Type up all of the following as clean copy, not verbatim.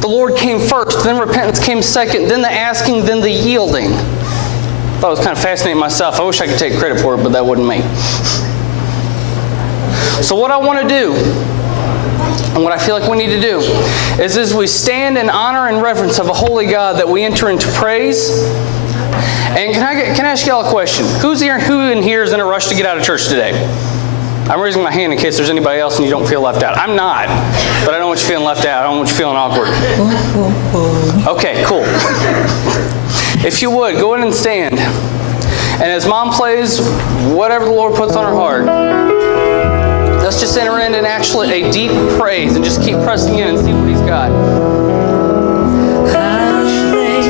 The Lord came first, then repentance came second, then the asking, then the yielding. I thought it was kind of fascinating myself. I wish I could take credit for it, but that wasn't me. So what I want to do, and what I feel like we need to do, is as we stand in honor and reverence of a holy God, that we enter into praise. And can I ask y'all a question? Who in here is in a rush to get out of church today? I'm raising my hand in case there's anybody else and you don't feel left out. I'm not, but I don't want you feeling left out. I don't want you feeling awkward. Okay, cool. If you would, go in and stand. And as Mom plays whatever the Lord puts on her heart, let's just enter into actually a deep praise and just keep pressing in and see what He's got. Hallelujah.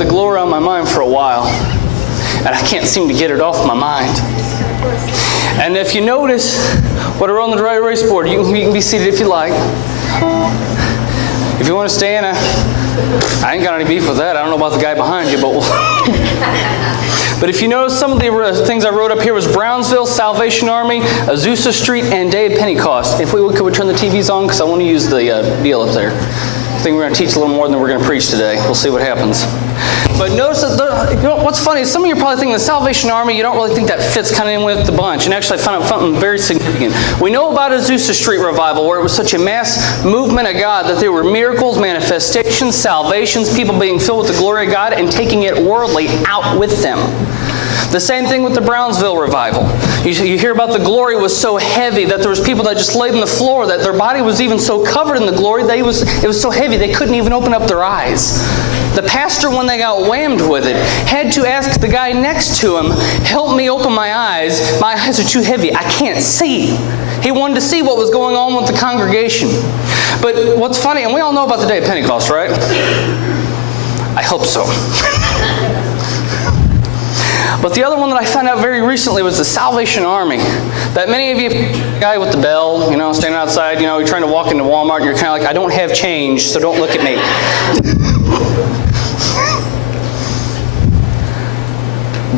the glory on my mind for a while, and I can't seem to get it off my mind. And if you notice what I wrote on the dry erase board, you can be seated if you like. If you want to stand, I ain't got any beef with that. I don't know about the guy behind you, but but if you notice, some of the things I wrote up here was Brownsville, Salvation Army, Azusa Street, and Day of Pentecost. If we could turn the TVs on, because I want to use the deal up there. I think we're going to teach a little more than we're going to preach today. We'll see what happens. But notice that, you know, what's funny is some of you are probably thinking the Salvation Army, you don't really think that fits kind of in with the bunch. And actually I found out something very significant. We know about Azusa Street Revival, where it was such a mass movement of God that there were miracles, manifestations, salvations, people being filled with the glory of God and taking it worldly out with them. The same thing with the Brownsville revival. You hear about the glory was so heavy that there was people that just laid on the floor, that their body was even so covered in the glory that it was so heavy they couldn't even open up their eyes. The pastor, when they got whammed with it, had to ask the guy next to him, help me open my eyes. My eyes are too heavy. I can't see. He wanted to see what was going on with the congregation. But what's funny, and we all know about the Day of Pentecost, right? I hope so. But the other one that I found out very recently was the Salvation Army. That many of you, the guy with the bell, you know, standing outside, you know, you're trying to walk into Walmart and you're kind of like, I don't have change, so don't look at me.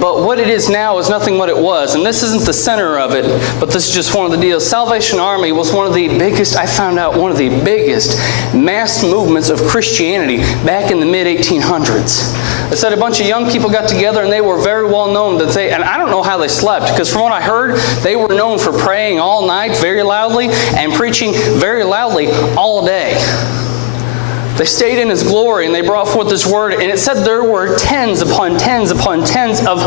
But what it is now is nothing what it was. And this isn't the center of it, but this is just one of the deals. Salvation Army was one of the biggest, I found out, one of the biggest mass movements of Christianity back in the mid-1800s. It said a bunch of young people got together and they were very well known that and I don't know how they slept, because from what I heard, they were known for praying all night very loudly and preaching very loudly all day. They stayed in His glory and they brought forth His word, and it said there were tens upon tens upon tens of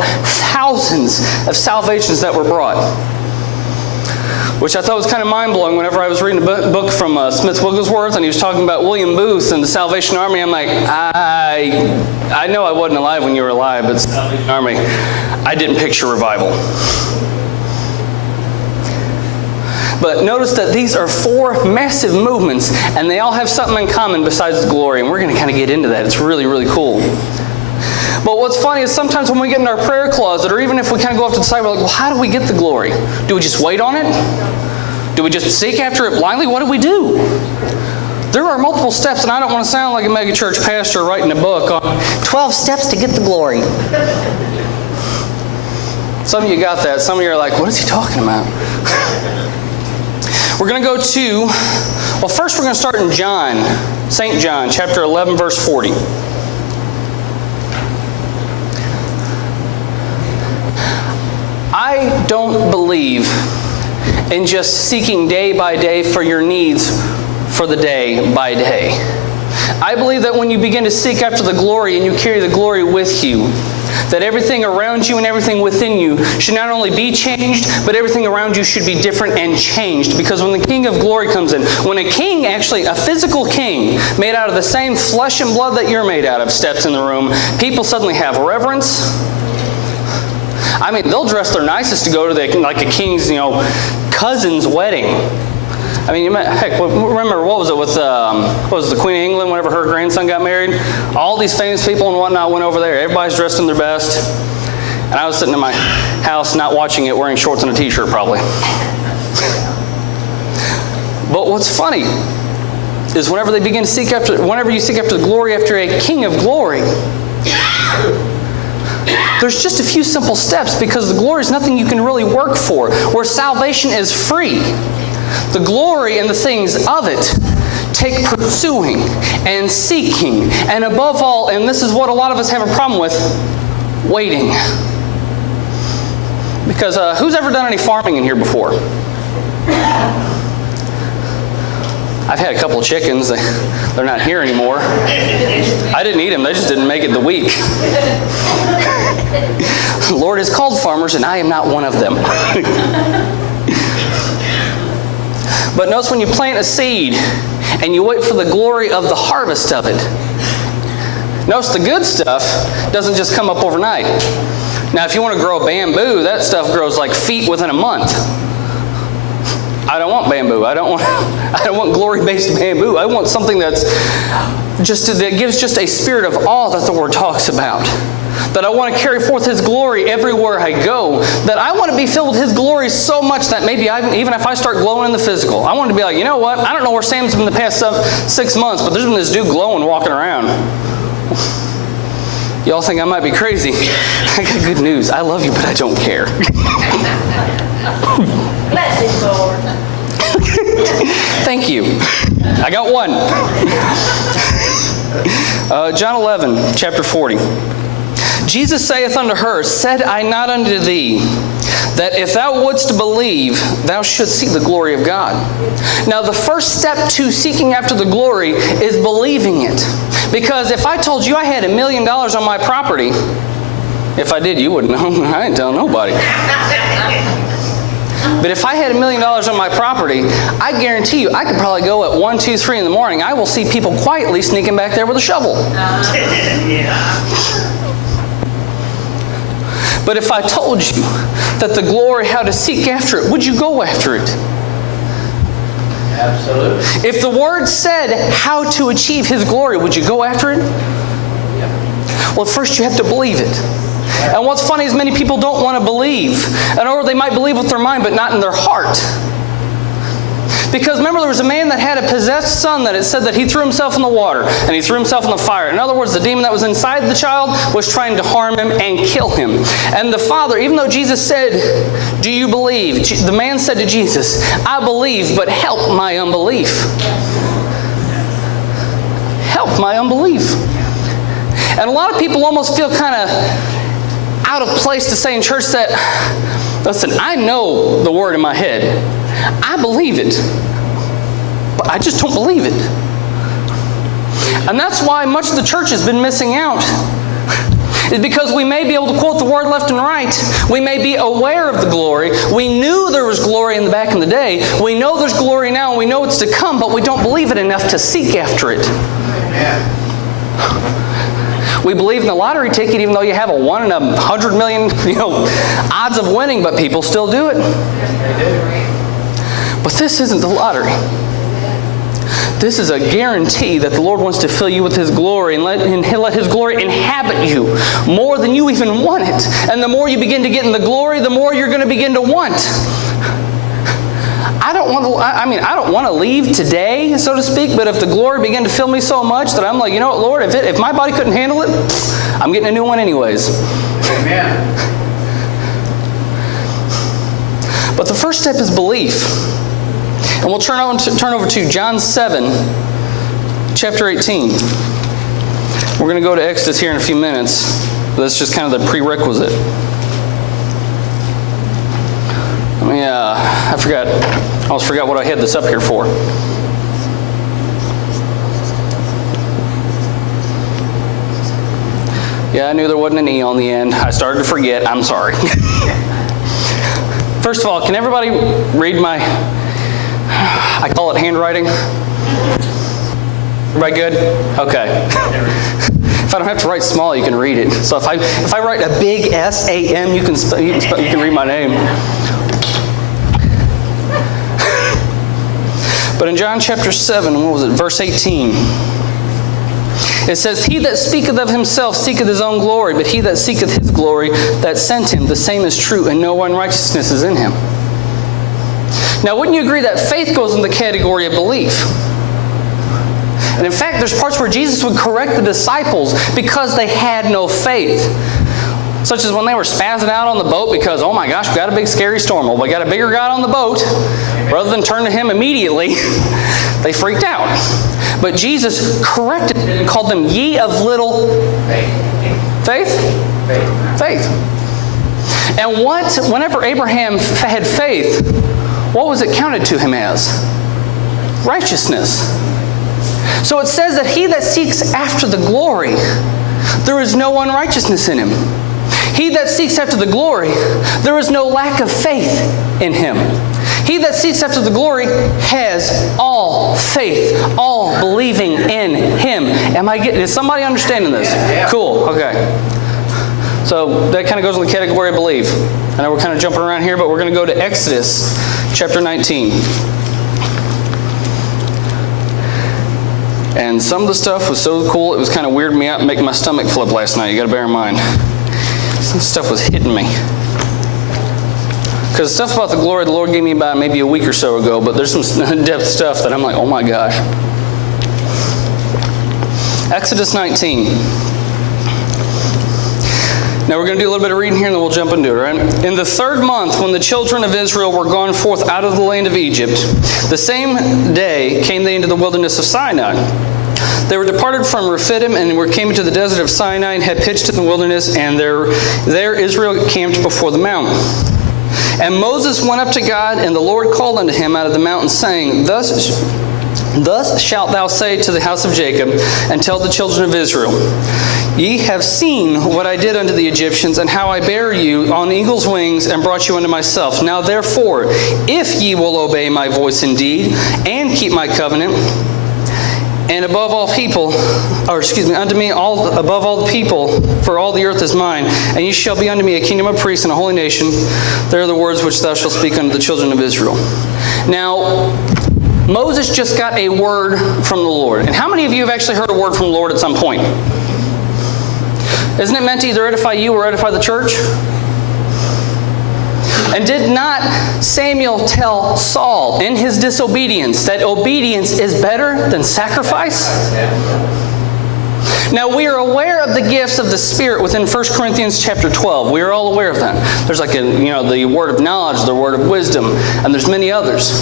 thousands of salvations that were brought. Which I thought was kind of mind-blowing whenever I was reading a book from Smith Wigglesworth, and he was talking about William Booth and the Salvation Army. I'm like, I know I wasn't alive when you were alive, but the Salvation Army, I didn't picture revival. But notice that these are 4 massive movements, and they all have something in common besides the glory, and we're going to kind of get into that. It's really, really cool. But what's funny is sometimes when we get in our prayer closet, or even if we kind of go off to the side, we're like, well, how do we get the glory? Do we just wait on it? Do we just seek after it blindly? What do we do? There are multiple steps, and I don't want to sound like a megachurch pastor writing a book on 12 steps to get the glory. Some of you got that. Some of you are like, what is he talking about? We're going to go to, well, first we're going to start in John, St. John, chapter 11, verse 40. I don't believe in just seeking day by day for your needs for the day by day. I believe that when you begin to seek after the glory and you carry the glory with you, that everything around you and everything within you should not only be changed, but everything around you should be different and changed. Because when the King of Glory comes in, when a king, actually a physical king, made out of the same flesh and blood that you're made out of, steps in the room, people suddenly have reverence. I mean, they'll dress their nicest to go to like a king's, cousin's wedding. I mean, heck, remember, what was it with, what was the Queen of England whenever her grandson got married? All these famous people and whatnot went over there. Everybody's dressed in their best. And I was sitting in my house not watching it, wearing shorts and a t-shirt probably. But what's funny is whenever you seek after the glory after a King of Glory, there's just a few simple steps, because the glory is nothing you can really work for. Where salvation is free, the glory and the things of it take pursuing and seeking, and above all, and this is what a lot of us have a problem with, waiting. Because who's ever done any farming in here before? I've had a couple of chickens. They're not here anymore. I didn't eat them. They just didn't make it the week. The Lord has called farmers, and I am not one of them. But notice when you plant a seed and you wait for the glory of the harvest of it, notice the good stuff doesn't just come up overnight. Now, if you want to grow bamboo, that stuff grows like feet within a month. I don't want bamboo. I don't want glory-based bamboo. I want something that gives just a spirit of awe that the Word talks about. That I want to carry forth His glory everywhere I go. That I want to be filled with His glory so much that maybe even if I start glowing in the physical, I want to be like, you know what? I don't know where Sam's been the past 6 months, but there's been this dude glowing walking around. Y'all think I might be crazy. I got good news. I love you, but I don't care. Bless Him, Lord. Thank you. I got one. John 11, chapter 40. Jesus saith unto her, Said I not unto thee, that if thou wouldst believe, thou shouldst see the glory of God? Now, the first step to seeking after the glory is believing it. Because if I told you I had $1 million on my property, if I did, you wouldn't know. I ain't telling nobody. But if I had $1 million on my property, I guarantee you, I could probably go at 1, 2, 3 in the morning. I will see people quietly sneaking back there with a shovel. But if I told you that the glory, how to seek after it, would you go after it? Absolutely. If the Word said how to achieve His glory, would you go after it? Well, first you have to believe it. And what's funny is many people don't want to believe. Or they might believe with their mind, but not in their heart. Because remember, there was a man that had a possessed son that it said that he threw himself in the water and he threw himself in the fire. In other words, the demon that was inside the child was trying to harm him and kill him. And the father, even though Jesus said, do you believe? The man said to Jesus, I believe, but help my unbelief. Help my unbelief. And a lot of people almost feel kind of out of place to say in church that, listen, I know the Word in my head. I believe it, but I just don't believe it. And that's why much of the church has been missing out. Is because we may be able to quote the Word left and right. We may be aware of the glory. We knew there was glory in the back in the day. We know there's glory now, and we know it's to come, but we don't believe it enough to seek after it. Amen. We believe in the lottery ticket, even though you have a 1 in 100 million, odds of winning, but people still do it. But this isn't the lottery. This is a guarantee that the Lord wants to fill you with His glory and let His glory inhabit you more than you even want it. And the more you begin to get in the glory, the more you're going to begin to want. I don't want to leave today, so to speak, but if the glory began to fill me so much that I'm like, you know what, Lord, if my body couldn't handle it, I'm getting a new one anyways. Amen. But the first step is belief. And we'll turn over to John 7, chapter 18. We're going to go to Exodus here in a few minutes. That's just kind of the prerequisite. I almost forgot what I had this up here for. Yeah, I knew there wasn't an E on the end. I started to forget. I'm sorry. First of all, can everybody read my... I call it handwriting. Everybody good? Okay. If I don't have to write small, you can read it. So if I write a big S-A-M, you can read my name. But in John chapter 7, verse 18, it says, He that speaketh of himself seeketh his own glory, but he that seeketh his glory that sent him, the same is true, and no unrighteousness is in him. Now, wouldn't you agree that faith goes in the category of belief? And in fact, there's parts where Jesus would correct the disciples because they had no faith. Such as when they were spazzing out on the boat because, oh my gosh, we got a big scary storm. Well, we got a bigger God on the boat. Rather than turn to Him immediately, they freaked out. But Jesus corrected it and called them ye of little faith? Faith. And whenever Abraham had faith, what was it counted to him as? Righteousness. So it says that he that seeks after the glory, there is no unrighteousness in him. He that seeks after the glory, there is no lack of faith in him. He that seeks after the glory has all faith, all believing in Him. Is somebody understanding this? Yeah. Cool, okay. So that kind of goes in the category of belief. I know we're kind of jumping around here, but we're going to go to Exodus chapter 19. And some of the stuff was so cool, it was kind of weirding me out and making my stomach flip last night. You got to bear in mind. Some stuff was hitting me. Because the stuff about the glory the Lord gave me about maybe a week or so ago, but there's some in-depth stuff that I'm like, oh my gosh. Exodus 19. Now we're going to do a little bit of reading here and then we'll jump into it, right? In the 3rd month, when the children of Israel were gone forth out of the land of Egypt, the same day came they into the wilderness of Sinai. They were departed from Rephidim and came into the desert of Sinai and had pitched in the wilderness, and there Israel camped before the mountain. And Moses went up to God, and the Lord called unto him out of the mountain, saying, Thus shalt thou say to the house of Jacob, and tell the children of Israel, Ye have seen what I did unto the Egyptians, and how I bare you on eagle's wings, and brought you unto myself. Now therefore, if ye will obey my voice indeed, and keep my covenant, and above all people, unto me above all the people, for all the earth is mine, and ye shall be unto me a kingdom of priests and a holy nation. They are the words which thou shalt speak unto the children of Israel. Now, Moses just got a word from the Lord. And how many of you have actually heard a word from the Lord at some point? Isn't it meant to either edify you or edify the church? And did not Samuel tell Saul in his disobedience that obedience is better than sacrifice? Now we are aware of the gifts of the Spirit within 1 Corinthians chapter 12. We are all aware of that. There's like the word of knowledge, the word of wisdom, and there's many others.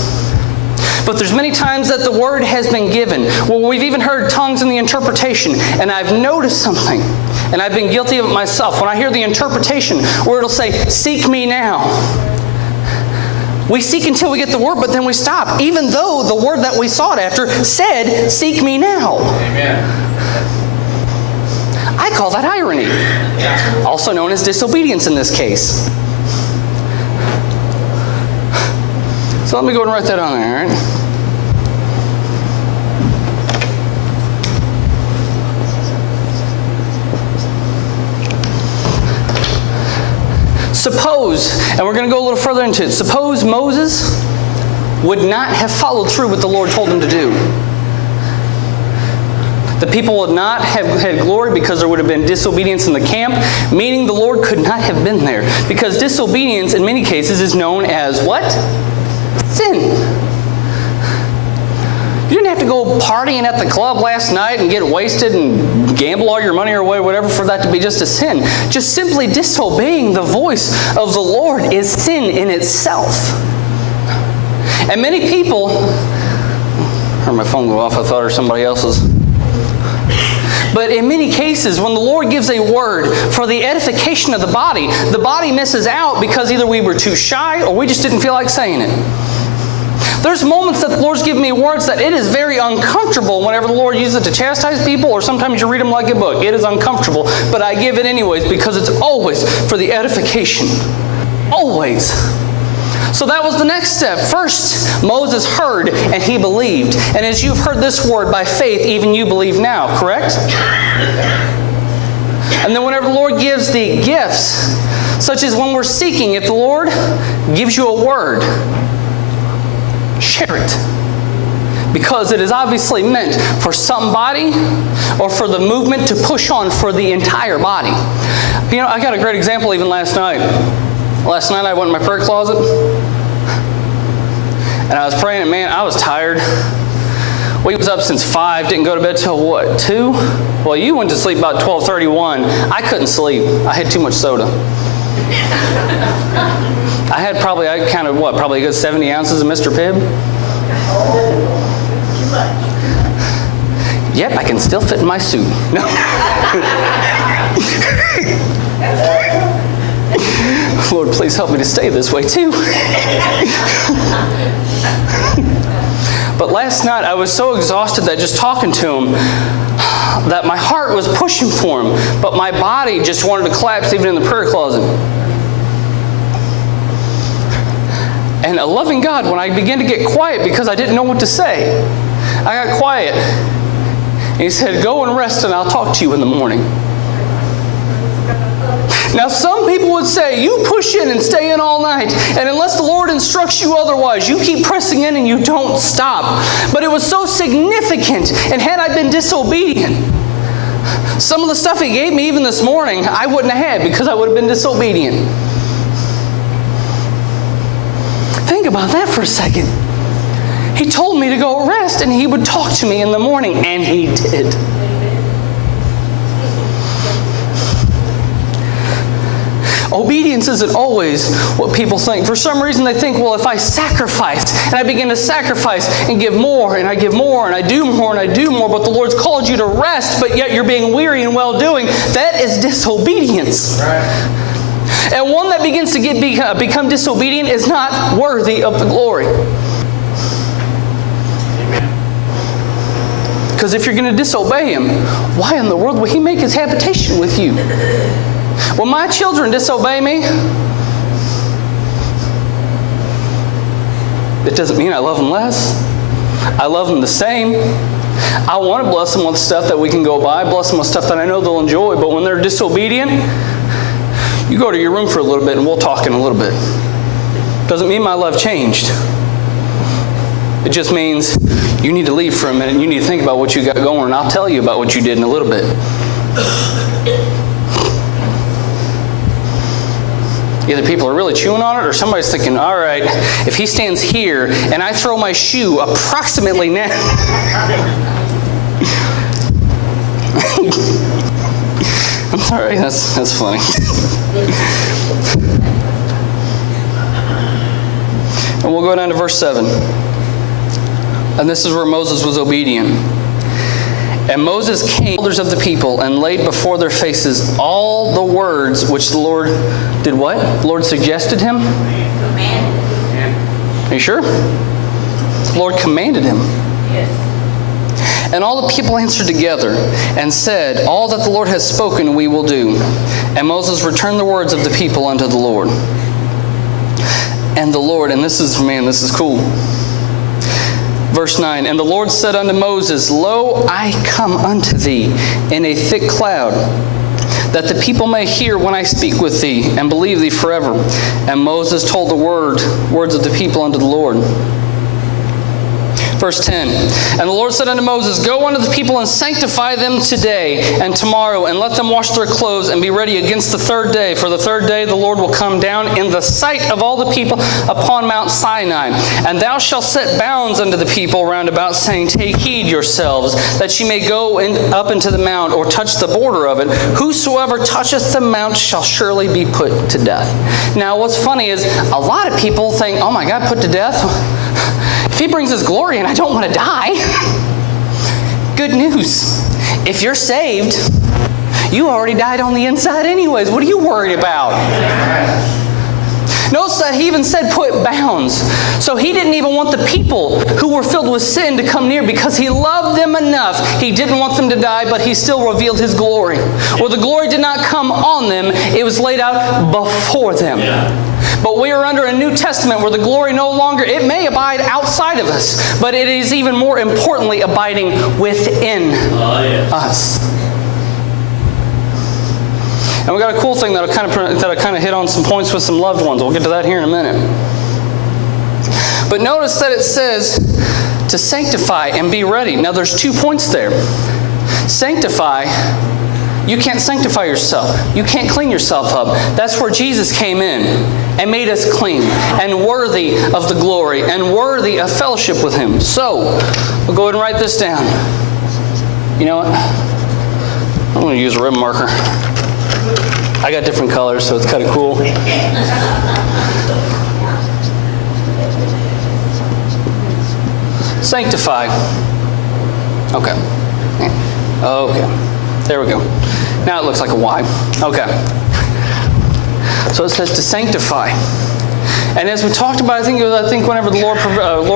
But there's many times that the word has been given. Well, we've even heard tongues in the interpretation, and I've noticed something, and I've been guilty of it myself. When I hear the interpretation where it'll say, seek me now, we seek until we get the word, but then we stop, even though the word that we sought after said, seek me now. Amen. I call that irony, also known as disobedience in this case. So let me go and write that on there, all right? Suppose, and we're going to go a little further into it, suppose Moses would not have followed through what the Lord told him to do. The people would not have had glory because there would have been disobedience in the camp, meaning the Lord could not have been there. Because disobedience in many cases is known as what? Sin. You didn't have to go partying at the club last night and get wasted and gamble all your money away, whatever, for that to be just a sin. Just simply disobeying the voice of the Lord is sin in itself. And many people, I heard my phone go off, I thought it was somebody else's. But in many cases, when the Lord gives a word for the edification of the body misses out because either we were too shy or we just didn't feel like saying it. There's moments that the Lord's given me words that it is very uncomfortable whenever the Lord uses it to chastise people, or sometimes you read them like a book. It is uncomfortable, but I give it anyways because it's always for the edification. Always. So that was the next step. First, Moses heard and he believed. And as you've heard this word by faith, even you believe now, correct? And then whenever the Lord gives the gifts, such as when we're seeking, if the Lord gives you a word, share it. Because it is obviously meant for somebody or for the movement to push on for the entire body. You know, I got a great example even last night. Last night I went in my prayer closet and I was praying, and man, I was tired. We was up since 5, didn't go to bed till what, 2? Well, you went to sleep about 12:31. I couldn't sleep. I had too much soda. I counted probably a good 70 ounces of Mr. Pibb. Too much. Yep, I can still fit in my suit. No. Lord, please help me to stay this way too. But last night I was so exhausted that just talking to him, that my heart was pushing for him, but my body just wanted to collapse even in the prayer closet. And a loving God, when I began to get quiet because I didn't know what to say, I got quiet. And he said, go and rest and I'll talk to you in the morning. Now, some people would say, you push in and stay in all night, and unless the Lord instructs you otherwise, you keep pressing in and you don't stop. But it was so significant, and had I been disobedient, some of the stuff He gave me even this morning, I wouldn't have had because I would have been disobedient. Think about that for a second. He told me to go rest, and He would talk to me in the morning, and He did. Obedience isn't always what people think. For some reason they think, well, if I sacrifice, and I begin to sacrifice and give more, and I give more, and I do more, and I do more, but the Lord's called you to rest, but yet you're being weary and well-doing, that is disobedience. Right. And one that begins to become disobedient is not worthy of the glory. Because if you're going to disobey Him, why in the world will He make His habitation with you? When my children disobey me, it doesn't mean I love them less. I love them the same. I want to bless them with stuff that we can go buy, bless them with stuff that I know they'll enjoy, but when they're disobedient, you go to your room for a little bit and we'll talk in a little bit. Doesn't mean my love changed. It just means you need to leave for a minute and you need to think about what you got going, and I'll tell you about what you did in a little bit. Either people are really chewing on it, or somebody's thinking, all right, if he stands here and I throw my shoe approximately now. I'm sorry, that's funny. And we'll go down to verse 7. And this is where Moses was obedient. And Moses came to the elders of the people and laid before their faces all the words which the Lord did what? The Lord suggested him? Commanded him. Are you sure? The Lord commanded him. Yes. And all the people answered together and said, all that the Lord has spoken we will do. And Moses returned the words of the people unto the Lord. And the Lord, and this is cool. Verse 9, and the Lord said unto Moses, Lo, I come unto thee in a thick cloud, that the people may hear when I speak with thee, and believe thee forever. And Moses told the words of the people unto the Lord. Verse 10, and the Lord said unto Moses, Go unto the people and sanctify them today and tomorrow, and let them wash their clothes and be ready against the third day. For the third day the Lord will come down in the sight of all the people upon Mount Sinai. And thou shalt set bounds unto the people round about, saying, Take heed yourselves, that ye may go up into the mount, or touch the border of it. Whosoever toucheth the mount shall surely be put to death. Now what's funny is, a lot of people think, oh my God, put to death? If He brings His glory and I don't want to die, good news. If you're saved, you already died on the inside anyways. What are you worried about? Notice that He even said put bounds. So He didn't even want the people who were filled with sin to come near, because He loved them enough. He didn't want them to die, but He still revealed His glory. Well, the glory did not come on them. It was laid out before them. But we are under a New Testament where the glory no longer, it may abide outside of us, but it is even more importantly abiding within us. And we got a cool thing that'll kind of hit on some points with some loved ones. We'll get to that here in a minute. But notice that it says to sanctify and be ready. Now there's 2 points there. Sanctify, you can't sanctify yourself. You can't clean yourself up. That's where Jesus came in and made us clean and worthy of the glory and worthy of fellowship with Him. So, we'll go ahead and write this down. You know what? I'm going to use a ribbon marker. I got different colors, so it's kind of cool. Sanctify. Okay. There we go. Now it looks like a Y. Okay. So it says to sanctify. And as we talked about, I think whenever the Lord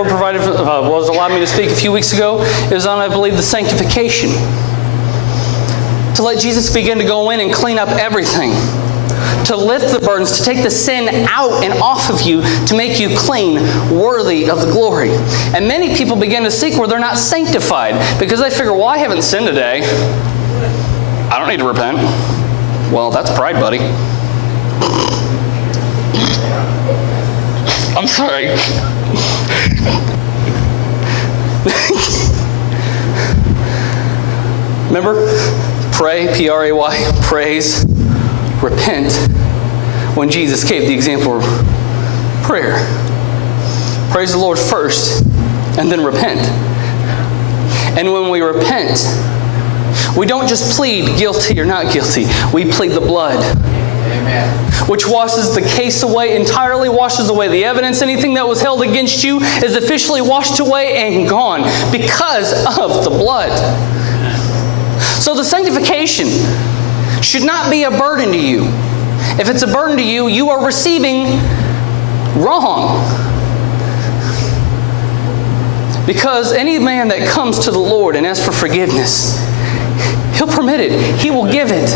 provided, allowed me to speak a few weeks ago, it was on, I believe, the sanctification. To let Jesus begin to go in and clean up everything. To lift the burdens, to take the sin out and off of you, to make you clean, worthy of the glory. And many people begin to seek where they're not sanctified, because they figure, well, I haven't sinned today. I don't need to repent. Well, that's pride, buddy. I'm sorry. Remember? Pray, P-R-A-Y, praise, repent. When Jesus gave the example of prayer. Praise the Lord first, and then repent. And when we repent, we don't just plead guilty or not guilty. We plead the blood. Amen. Which washes the case away, entirely washes away the evidence. Anything that was held against you is officially washed away and gone because of the blood. So the sanctification should not be a burden to you. If it's a burden to you, you are receiving wrong. Because any man that comes to the Lord and asks for forgiveness, He'll permit it. He will give it.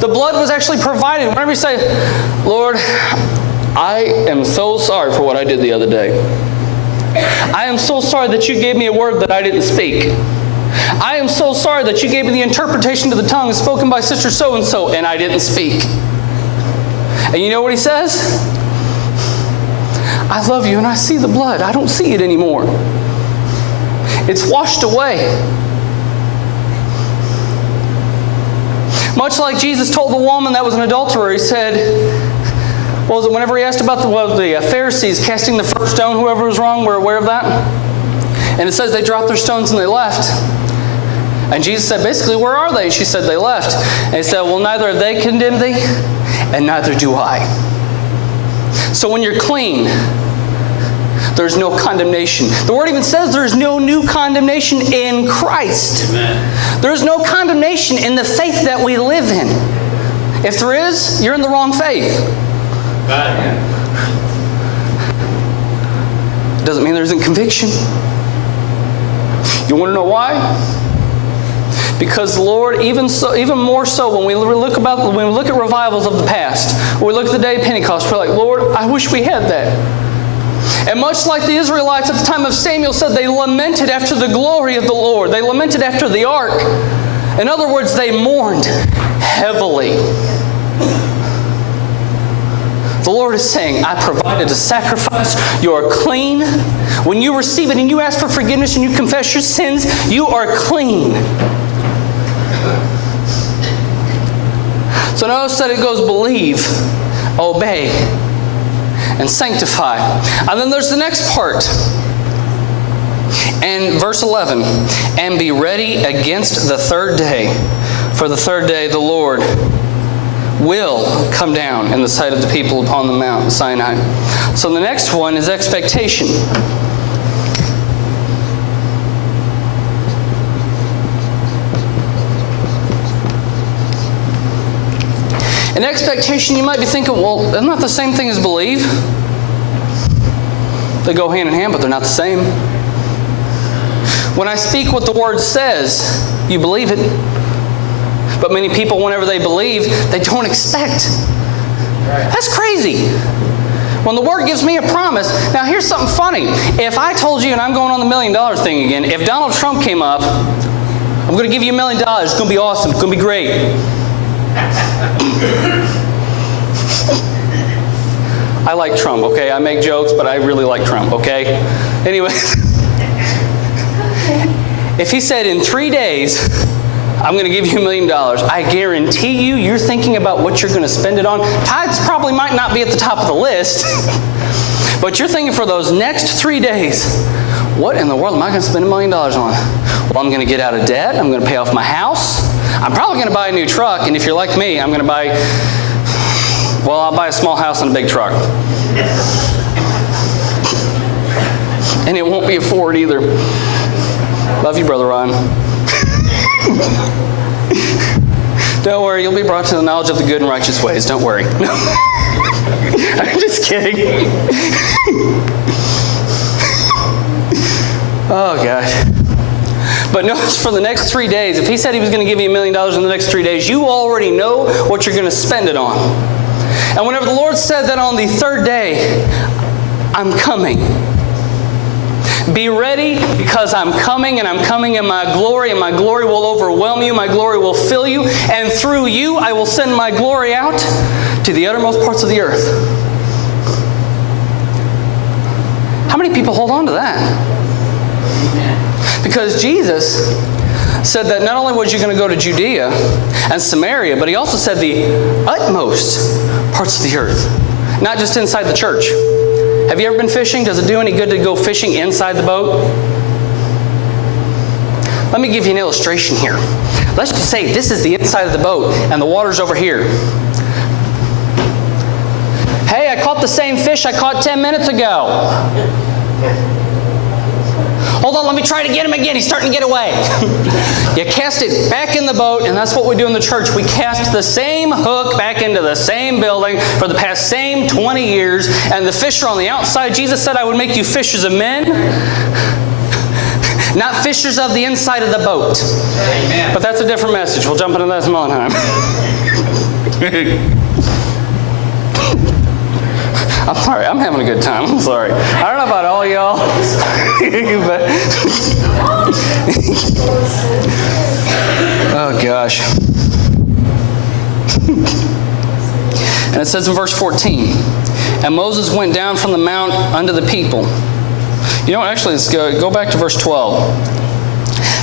The blood was actually provided. Whenever you say, Lord, I am so sorry for what I did the other day. I am so sorry that you gave me a word that I didn't speak. I am so sorry that you gave me the interpretation to the tongue spoken by Sister So-and-so and I didn't speak. And you know what he says? I love you and I see the blood. I don't see it anymore. It's washed away. Much like Jesus told the woman that was an adulterer, He said, what was it, whenever He asked about the Pharisees casting the first stone, whoever was wrong, we're aware of that. And it says they dropped their stones and they left. And Jesus said, basically, where are they? She said, they left. And He said, well, neither have they condemned thee, and neither do I. So when you're clean, there's no condemnation. The Word even says there's no new condemnation in Christ. Amen. There's no condemnation in the faith that we live in. If there is, you're in the wrong faith. Doesn't mean there isn't conviction. You want to know why? Because the Lord, even more so, when we look at revivals of the past, when we look at the day of Pentecost, we're like, Lord, I wish we had that. And much like the Israelites at the time of Samuel said, they lamented after the glory of the Lord. They lamented after the ark. In other words, they mourned heavily. The Lord is saying, I provided a sacrifice. You are clean. When you receive it and you ask for forgiveness and you confess your sins, you are clean. So notice that it goes believe, obey, and sanctify. And then there's the next part. And verse 11, and be ready against the third day. For the third day the Lord will come down in the sight of the people upon the Mount Sinai. So the next one is expectation. In expectation, you might be thinking, well, isn't that the same thing as believe? They go hand in hand, but they're not the same. When I speak what the Word says, you believe it. But many people, whenever they believe, they don't expect. That's crazy. When the Word gives me a promise, now here's something funny. If I told you, and I'm going on the $1 million thing again, if Donald Trump came up, I'm going to give you $1 million, it's going to be awesome, it's going to be great. I like Trump, okay? I make jokes, but I really like Trump, okay? Anyway, if he said in 3 days, I'm going to give you $1 million, I guarantee you, you're thinking about what you're going to spend it on. Tithes probably might not be at the top of the list, but you're thinking for those next 3 days, what in the world am I going to spend $1 million on? Well, I'm going to get out of debt. I'm going to pay off my house. I'm probably going to buy a new truck, and if you're like me, I'm going to buy, well, I'll buy a small house and a big truck. And it won't be a Ford either. Love you, Brother Ron. Don't worry, you'll be brought to the knowledge of the good and righteous ways. Don't worry. No. I'm just kidding. Oh, God. But notice for the next 3 days, if he said he was going to give you $1 million in the next 3 days, you already know what you're going to spend it on. And whenever the Lord said that on the third day, I'm coming. Be ready, because I'm coming, and I'm coming in my glory, and my glory will overwhelm you. My glory will fill you, and through you I will send my glory out to the uttermost parts of the earth. How many people hold on to that? Because Jesus said that not only was you going to go to Judea and Samaria, but he also said the utmost parts of the earth, not just inside the church. Have you ever been fishing? Does it do any good to go fishing inside the boat? Let me give you an illustration here. Let's just say this is the inside of the boat and the water's over here. Hey, I caught the same fish I caught 10 minutes ago. Hold on, let me try to get him again. He's starting to get away. You cast it back in the boat, and that's what we do in the church. We cast the same hook back into the same building for the past same 20 years, and the fish are on the outside. Jesus said, I would make you fishers of men, not fishers of the inside of the boat. Amen. But that's a different message. We'll jump into that some other time. I'm sorry, I'm having a good time. I'm sorry. I don't know about all y'all. Oh, gosh. And it says in verse 14, and Moses went down from the mount unto the people. You know what? Actually, let's go back to verse 12.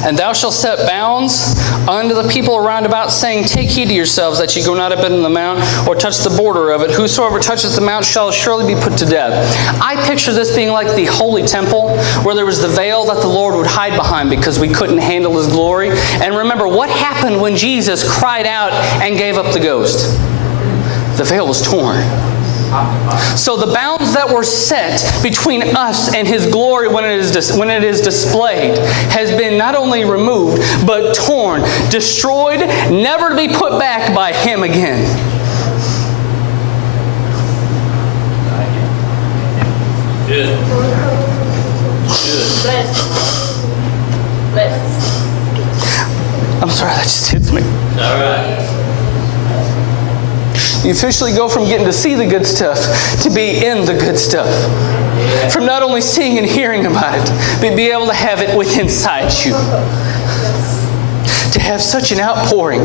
And thou shalt set bounds unto the people around about, saying, take heed to yourselves that ye go not up into the mount, or touch the border of it. Whosoever touches the mount shall surely be put to death. I picture this being like the holy temple, where there was the veil that the Lord would hide behind because we couldn't handle His glory. And remember, what happened when Jesus cried out and gave up the ghost? The veil was torn. So the bounds that were set between us and His glory when it is displayed has been not only removed, but torn, destroyed, never to be put back by Him again. Good. I'm sorry, that just hits me. All right. You officially go from getting to see the good stuff to be in the good stuff. From not only seeing and hearing about it, but be able to have it within inside you. To have such an outpouring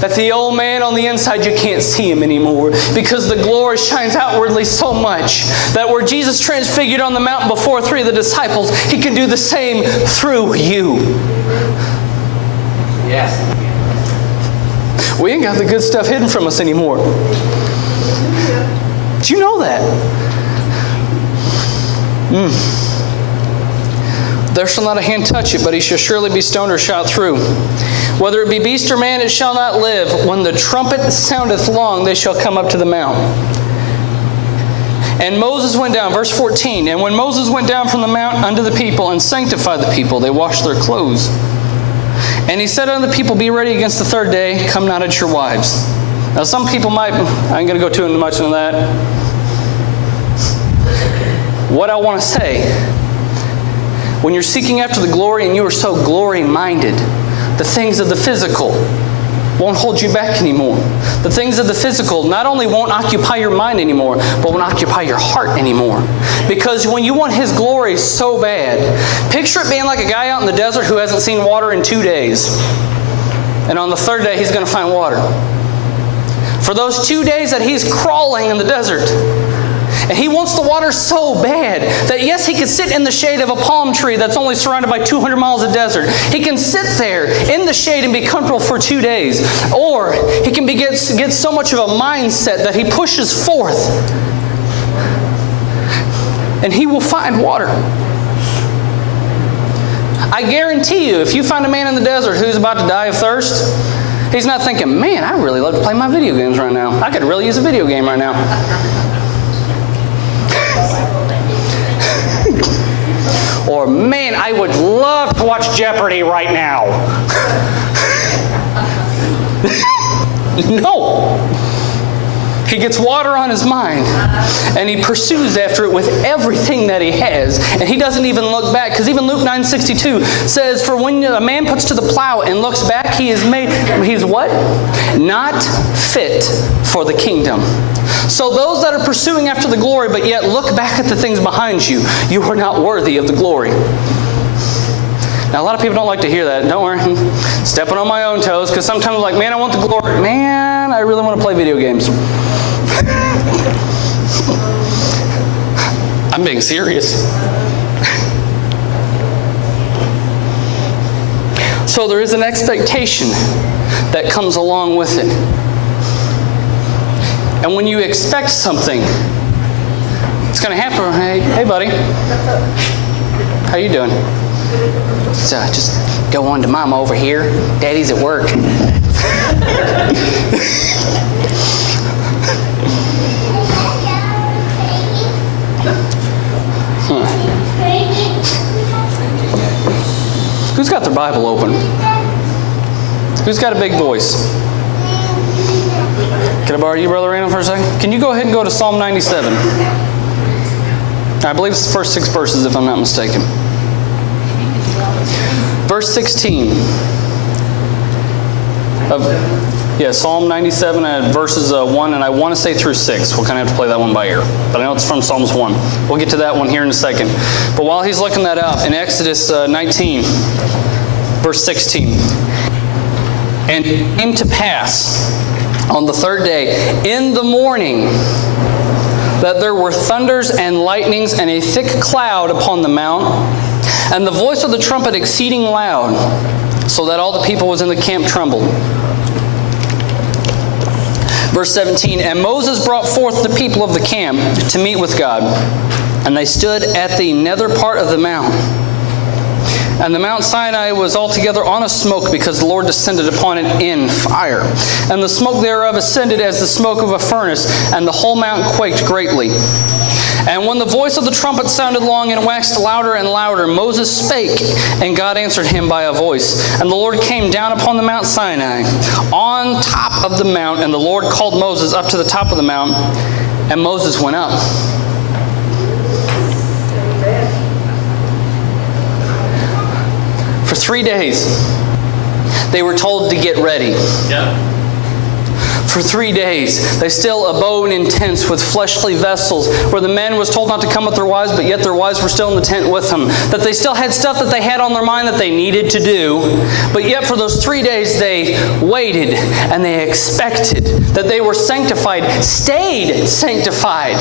that the old man on the inside, you can't see him anymore, because the glory shines outwardly so much that where Jesus transfigured on the mountain before 3 of the disciples, He can do the same through you. Yes. We ain't got the good stuff hidden from us anymore. Do you know that? There shall not a hand touch it, but he shall surely be stoned or shot through. Whether it be beast or man, it shall not live. When the trumpet soundeth long, they shall come up to the mount. And Moses went down, verse 14, and when Moses went down from the mount unto the people and sanctified the people, they washed their clothes. And he said unto the people, be ready against the third day, come not at your wives. Now some people might, I ain't going to go too much into that. What I want to say, when you're seeking after the glory and you are so glory-minded, the things of the physical won't hold you back anymore. The things of the physical not only won't occupy your mind anymore, but won't occupy your heart anymore. Because when you want His glory so bad, picture it being like a guy out in the desert who hasn't seen water in 2 days. And on the third day, he's going to find water. For those 2 days that he's crawling in the desert, and he wants the water so bad that yes, he can sit in the shade of a palm tree that's only surrounded by 200 miles of desert. He can sit there in the shade and be comfortable for 2 days. Or he can get so much of a mindset that he pushes forth. And he will find water. I guarantee you, if you find a man in the desert who's about to die of thirst, he's not thinking, man, I really love to play my video games right now. I could really use a video game right now. Or, man, I would love to watch Jeopardy right now. No. He gets water on his mind, and he pursues after it with everything that he has, and he doesn't even look back, because even Luke 9:62 says, for when a man puts to the plow and looks back, he's what? Not fit for the kingdom. So those that are pursuing after the glory, but yet look back at the things behind you, you are not worthy of the glory. Now, a lot of people don't like to hear that. Don't worry. Stepping on my own toes, because sometimes I'm like, man, I want the glory. Man, I really want to play video games. I'm being serious. So there is an expectation that comes along with it. And when you expect something, it's going to happen. Hey, buddy. How you doing? So just go on to Mama over here. Daddy's at work. Who's got their Bible open? Who's got a big voice? Can I borrow you, Brother Randall, for a second? Can you go ahead and go to Psalm 97? I believe it's the first 6 verses, if I'm not mistaken. Verse 16. Psalm 97, verses 1, and I want to say through 6. We'll kind of have to play that one by ear. But I know it's from Psalms 1. We'll get to that one here in a second. But while he's looking that up, in Exodus 19, verse 16. And it came to pass on the 3rd day, in the morning, that there were thunders and lightnings and a thick cloud upon the mount, and the voice of the trumpet exceeding loud, so that all the people was in the camp trembled. Verse 17, and Moses brought forth the people of the camp to meet with God, and they stood at the nether part of the mount. And the Mount Sinai was altogether on a smoke, because the Lord descended upon it in fire. And the smoke thereof ascended as the smoke of a furnace, and the whole mount quaked greatly. And when the voice of the trumpet sounded long and waxed louder and louder, Moses spake, and God answered him by a voice. And the Lord came down upon the Mount Sinai, on top of the mount, and the Lord called Moses up to the top of the mount, and Moses went up. For 3 days, they were told to get ready. Yeah. For 3 days, they still abode in tents with fleshly vessels, where the men was told not to come with their wives, but yet their wives were still in the tent with them. That they still had stuff that they had on their mind that they needed to do, but yet for those 3 days they waited and they expected that they were sanctified, stayed sanctified.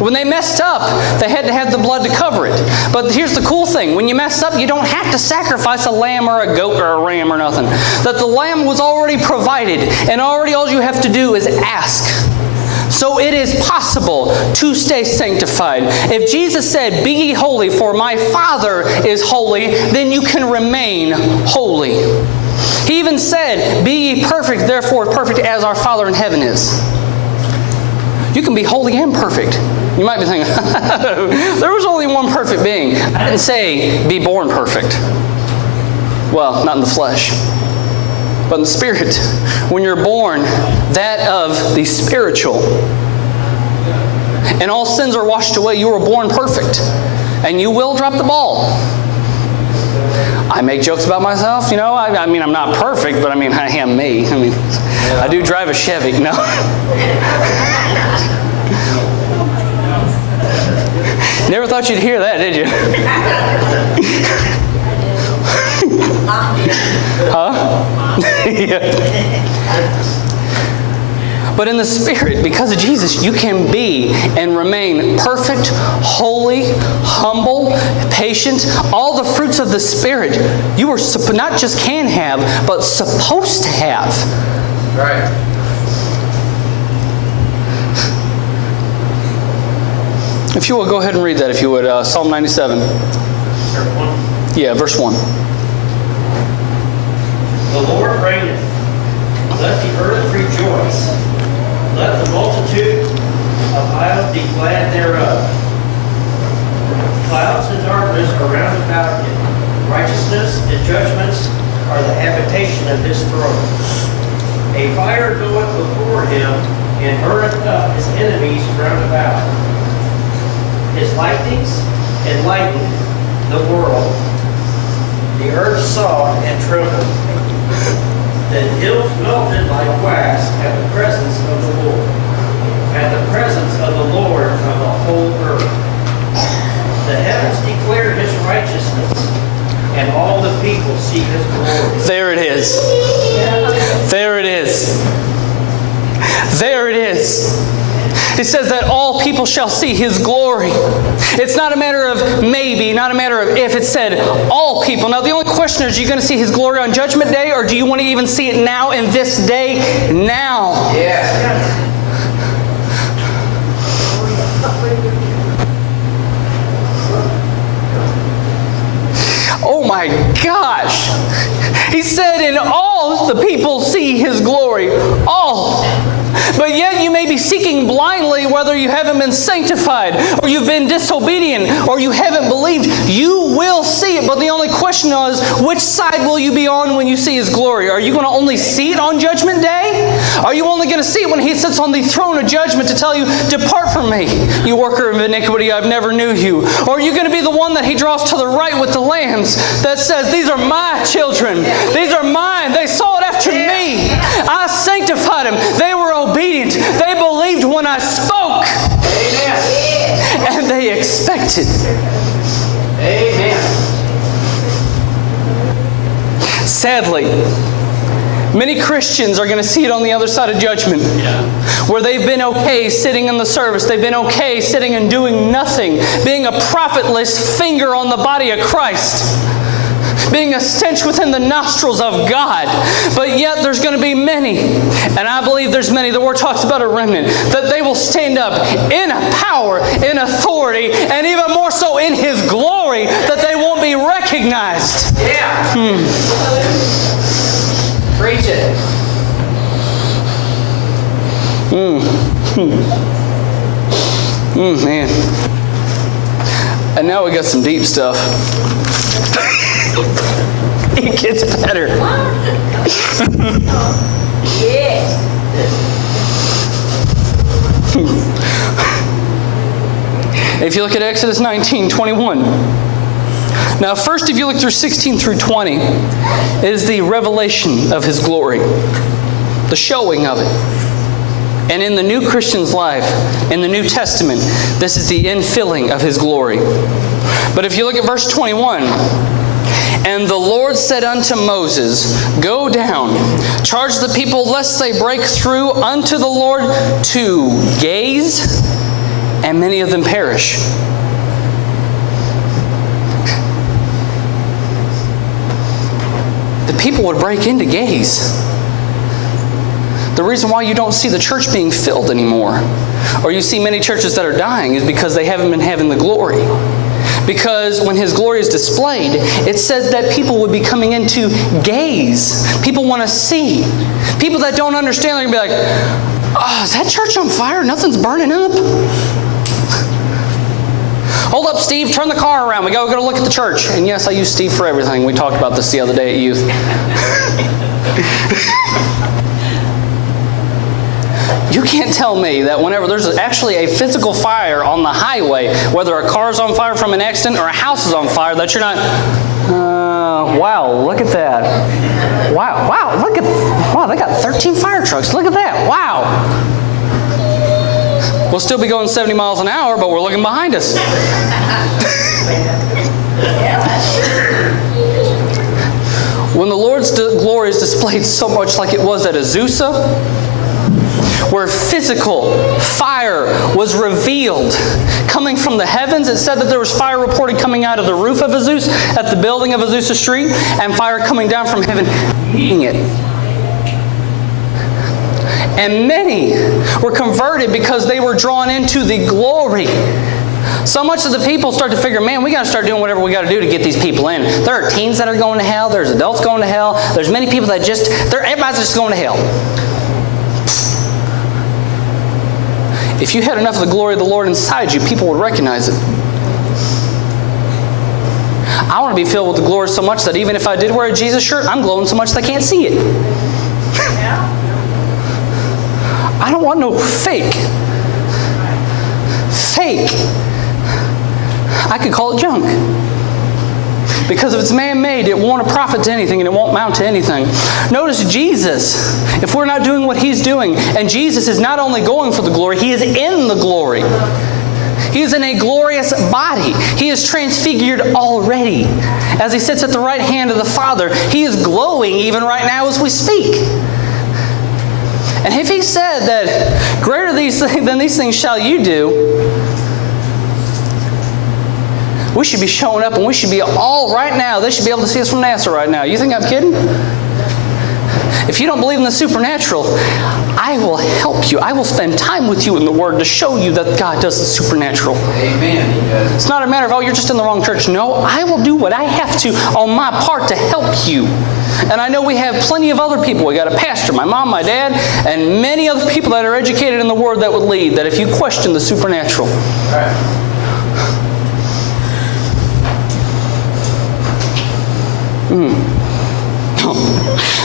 When they messed up, they had to have the blood to cover it. But here's the cool thing. When you mess up, you don't have to sacrifice a lamb or a goat or a ram or nothing. That the lamb was already provided, and already all you have to do is ask. So it is possible to stay sanctified. If Jesus said, "Be ye holy, for my Father is holy," then you can remain holy. He even said, "Be ye perfect, therefore perfect as our Father in heaven is." You can be holy and perfect. You might be thinking, there was only one perfect being. I didn't say be born perfect. Well, not in the flesh, but in the spirit. When you're born, that of the spiritual. And all sins are washed away. You were born perfect. And you will drop the ball. I make jokes about myself, I mean, I'm not perfect, but I am me. I do drive a Chevy. No. Never thought you'd hear that, did you? Huh? Yeah. But in the Spirit, because of Jesus, you can be and remain perfect, holy, humble, patient, all the fruits of the Spirit you are not just can have, but supposed to have. Right. If you will, go ahead and read that, if you would. Psalm 97. Yeah, verse 1. The Lord reigneth. Let the earth rejoice. Let the multitude of isles be glad thereof. Clouds and darkness are round about him. Righteousness and judgments are the habitation of his throne. A fire goeth before him, and burneth up his enemies round about. His lightnings enlightened the world. The earth saw and trembled. The hills melted like wax at the presence of the Lord. see His glory. There it is. There it is. There it is. He says that all people shall see His glory. It's not a matter of maybe, not a matter of if. It said all people. Now the only question is, are you going to see His glory on Judgment Day, or do you want to even see it now in this day? Now. Yeah. Oh my gosh. He said, and all the people see His glory. All. But yet you may be seeking blindly, whether you haven't been sanctified, or you've been disobedient, or you haven't believed. You will see it. But the only question is, which side will you be on when you see His glory? Are you going to only see it on Judgment Day? Are you only going to see it when He sits on the throne of judgment to tell you, depart from me, you worker of iniquity, I've never knew you? Or are you going to be the one that He draws to the right with the lambs that says, these are my children. These are mine. They sought after me. I sanctified them. They were obedient. They believed when I spoke. Amen. And they expected. Amen. Sadly, many Christians are going to see it on the other side of judgment. Where they've been okay sitting in the service. They've been okay sitting and doing nothing. Being a profitless finger on the body of Christ. Being a stench within the nostrils of God. But yet there's going to be many, and I believe there's many, the Word talks about a remnant, that they will stand up in power, in authority, and even more so in His glory, that they won't be recognized. Yeah. Preach it. Man. And now we got some deep stuff. It gets better. Yes. If you look at Exodus 19:21. Now first, if you look through 16 through 20, it is the revelation of His glory. The showing of it. And in the new Christian's life, in the New Testament, this is the infilling of His glory. But if you look at verse 21, and the Lord said unto Moses, go down, charge the people lest they break through unto the Lord to gaze, and many of them perish. The people would break in to gaze. The reason why you don't see the church being filled anymore, or you see many churches that are dying, is because they haven't been having the glory. Because when His glory is displayed, it says that people would be coming in to gaze. People want to see. People that don't understand, they're going to be like, oh, is that church on fire? Nothing's burning up? Hold up, Steve, turn the car around. We gotta go look at the church. And yes, I use Steve for everything. We talked about this the other day at youth. You can't tell me that whenever there's actually a physical fire on the highway, whether a car's on fire from an accident or a house is on fire, that you're not, wow, look at that. Wow, look at, wow, they got 13 fire trucks. Look at that, wow. We'll still be going 70 miles an hour, but we're looking behind us. When the Lord's glory is displayed so much like it was at Azusa, where physical fire was revealed coming from the heavens. It said that there was fire reported coming out of the roof of Azusa, at the building of Azusa Street, and fire coming down from heaven, eating it. And many were converted because they were drawn into the glory. So much of the people start to figure, man, we got to start doing whatever we got to do to get these people in. There are teens that are going to hell. There's adults going to hell. There's many people that everybody's just going to hell. If you had enough of the glory of the Lord inside you, people would recognize it. I want to be filled with the glory so much that even if I did wear a Jesus shirt, I'm glowing so much they can't see it. I don't want no fake. I could call it junk. Because if it's man-made, it won't profit to anything and it won't mount to anything. Notice Jesus, if we're not doing what He's doing, and Jesus is not only going for the glory, He is in the glory. He is in a glorious body. He is transfigured already. As he sits at the right hand of the Father, he is glowing even right now as we speak. And if he said that greater than these things shall you do, we should be showing up and we should be all right now. They should be able to see us from NASA right now. You think I'm kidding? If you don't believe in the supernatural, I will help you. I will spend time with you in the Word to show you that God does the supernatural. Amen. He does. It's not a matter of, oh, you're just in the wrong church. No, I will do what I have to on my part to help you. And I know we have plenty of other people. We got a pastor, my mom, my dad, and many other people that are educated in the Word that would lead, that if you question the supernatural. All right.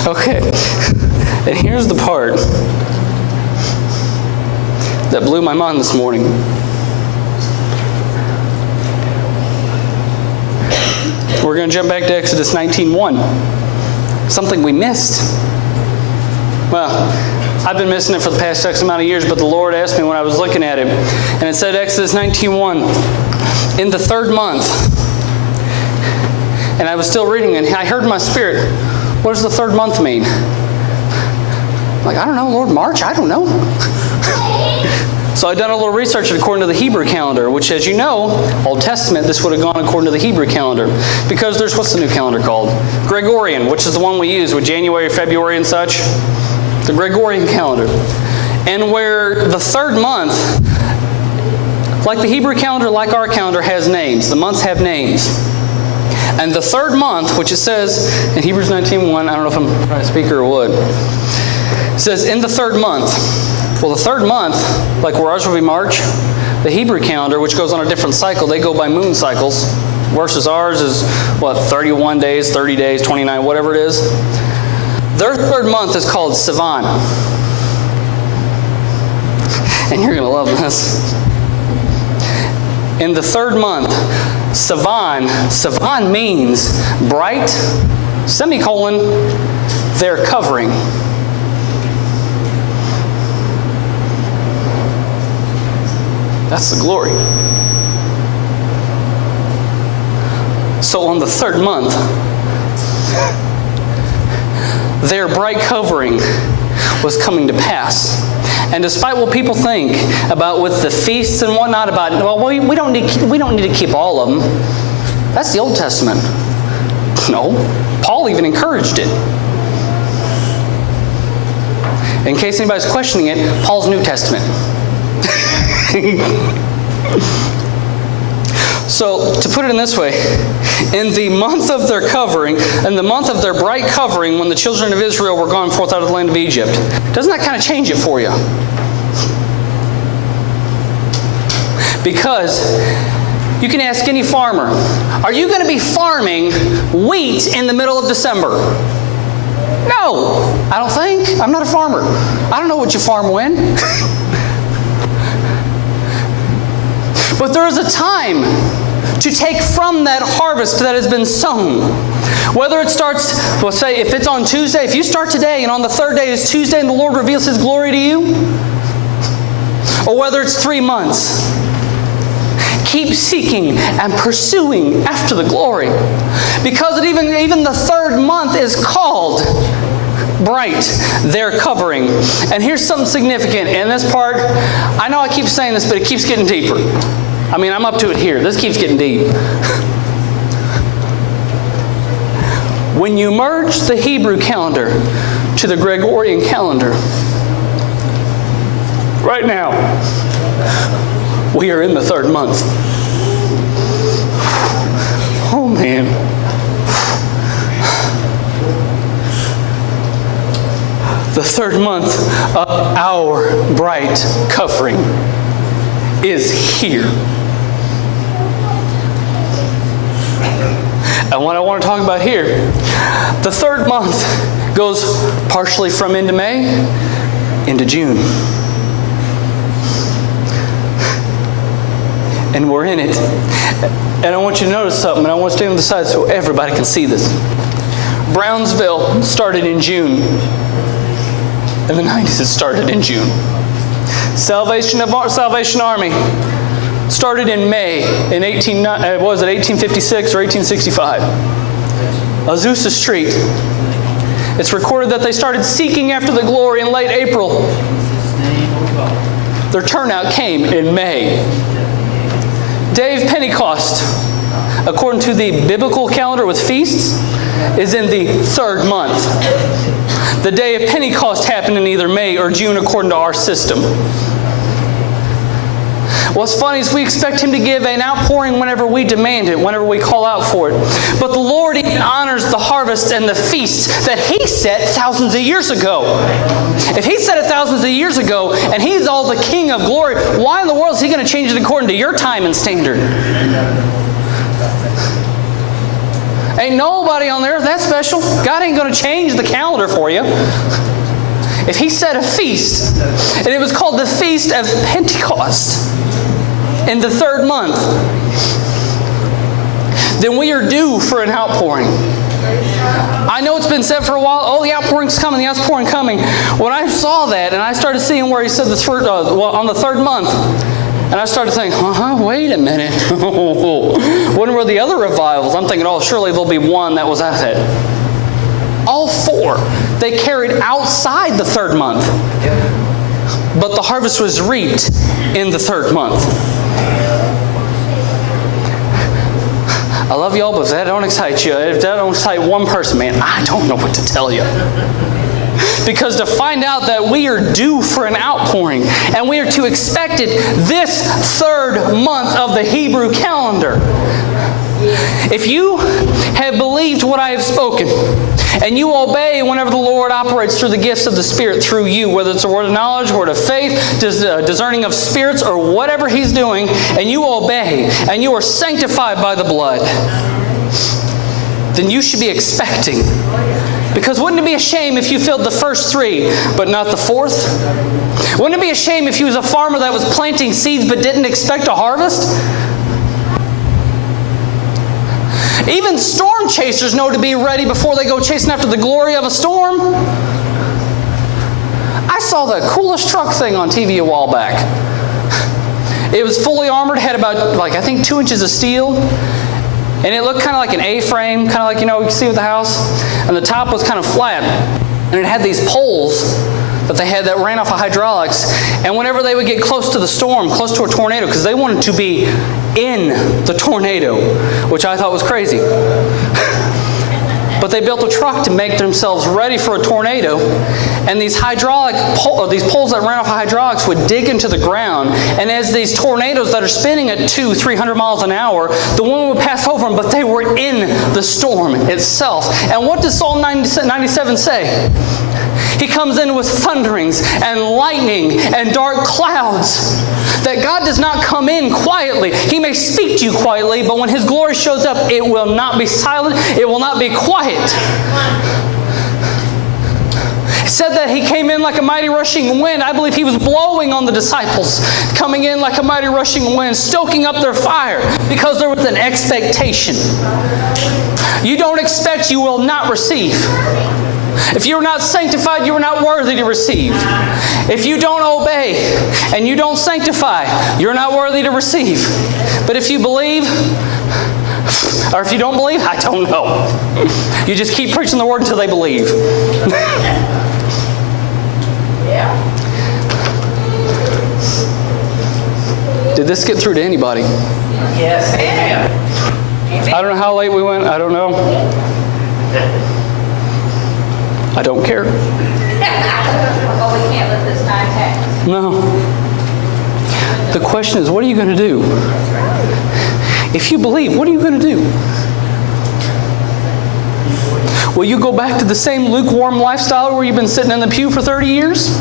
Okay. And here's the part that blew my mind this morning. We're going to jump back to Exodus 19:1. Something we missed. Well, I've been missing it for the past X amount of years, but the Lord asked me when I was looking at it. And it said, Exodus 19:1, in the 3rd month. And I was still reading, and I heard in my spirit, what does the 3rd month mean? I'm like, I don't know, Lord, March? I don't know. So I've done a little research according to the Hebrew calendar, which, as you know, Old Testament, this would have gone according to the Hebrew calendar. Because there's, what's the new calendar called? Gregorian, which is the one we use with January, February, and such. The Gregorian calendar. And where the 3rd month, like the Hebrew calendar, like our calendar, has names. The months have names. And the 3rd month, which it says in Hebrews 19:1, I don't know if I'm trying to speak or what, it says in the 3rd month. Well, the 3rd month, like where ours will be March, the Hebrew calendar, which goes on a different cycle, they go by moon cycles, versus ours is, 31 days, 30 days, 29, whatever it is. Their 3rd month is called Sivan. And you're going to love this. In the 3rd month, Sivan means bright, semicolon, their covering. That's the glory. So on the 3rd month, their bright covering was coming to pass. And despite what people think about with the feasts and whatnot, about, well, we don't need to keep all of them. That's the Old Testament. No, Paul even encouraged it. In case anybody's questioning it, Paul's New Testament. So, to put it in this way, in the month of their covering, in the month of their bright covering, when the children of Israel were gone forth out of the land of Egypt, doesn't that kind of change it for you? Because you can ask any farmer, are you going to be farming wheat in the middle of December? No, I don't think. I'm not a farmer. I don't know what you farm when. But there is a time to take from that harvest that has been sown. Whether it starts, we'll say if it's on Tuesday, if you start today and on the 3rd day is Tuesday and the Lord reveals His glory to you, or whether it's 3 months, keep seeking and pursuing after the glory. Because even the 3rd month is called bright, their covering. And here's something significant. In this part, I know I keep saying this, but it keeps getting deeper. I mean, I'm up to it here. This keeps getting deep. When you merge the Hebrew calendar to the Gregorian calendar, right now, we are in the 3rd month. Oh, man. The 3rd month of our bright covering is here. And what I want to talk about here, the 3rd month goes partially from into May into June. And we're in it. And I want you to notice something, and I want to stand on the side so everybody can see this. Brownsville started in June. In the 90s, it started in June. Salvation Army started in May in 1856 or 1865. Azusa Street. It's recorded that they started seeking after the glory in late April. Their turnout came in May. Day of Pentecost, according to the biblical calendar with feasts, is in the 3rd month. The day of Pentecost happened in either May or June according to our system. What's funny is we expect Him to give an outpouring whenever we demand it, whenever we call out for it. But the Lord even honors the harvest and the feast that He set thousands of years ago. If He set it thousands of years ago and He's all the King of glory, why in the world is He going to change it according to your time and standard? Ain't nobody on there that special. God ain't going to change the calendar for you. If He set a feast, and it was called the Feast of Pentecost, in the 3rd month, then we are due for an outpouring. I know it's been said for a while, oh, the outpouring's coming, the outpouring coming. When I saw that, and I started seeing where He said on the 3rd month, and I started thinking, wait a minute. When were the other revivals? I'm thinking, surely there'll be one that was at it. All 4, they carried outside the 3rd month. But the harvest was reaped in the 3rd month. I love y'all, but if that don't excite you, if that don't excite one person, man, I don't know what to tell you. Because to find out that we are due for an outpouring, and we are to expect it this 3rd month of the Hebrew calendar. If you have believed what I have spoken, and you obey whenever the Lord operates through the gifts of the Spirit through you, whether it's a word of knowledge, word of faith, discerning of spirits, or whatever He's doing, and you obey, and you are sanctified by the blood, then you should be expecting. Because wouldn't it be a shame if you filled the first 3, but not the 4th? Wouldn't it be a shame if you was a farmer that was planting seeds but didn't expect a harvest? Even storm chasers know to be ready before they go chasing after the glory of a storm. I saw the coolest truck thing on TV a while back. It was fully armored, had about, I think 2 inches of steel. And it looked kind of like an A-frame, kind of like, you see with the house. And the top was kind of flat. And it had these poles that they had that ran off of hydraulics. And whenever they would get close to the storm, close to a tornado, because they wanted to be in the tornado, which I thought was crazy. But they built a truck to make themselves ready for a tornado. And these poles that ran off of hydraulics would dig into the ground. And as these tornadoes that are spinning at 200-300 miles an hour, the wind would pass over them, but they were in the storm itself. And what does Psalm 97 say? He comes in with thunderings and lightning and dark clouds. That God does not come in quietly. He may speak to you quietly, but when His glory shows up, it will not be silent. It will not be quiet. It said that He came in like a mighty rushing wind. I believe He was blowing on the disciples, coming in like a mighty rushing wind, stoking up their fire, because there was an expectation. You don't expect, you will not receive. If you're not sanctified, you are not worthy to receive. If you don't obey and you don't sanctify, you're not worthy to receive. But if you believe, or if you don't believe, I don't know. You just keep preaching the word until they believe. Did this get through to anybody? Yes, amen. I don't know how late we went. I don't know. I don't care. Well, we can't let this time pass. No. The question is, what are you going to do? If you believe, what are you going to do? Will you go back to the same lukewarm lifestyle where you've been sitting in the pew for 30 years?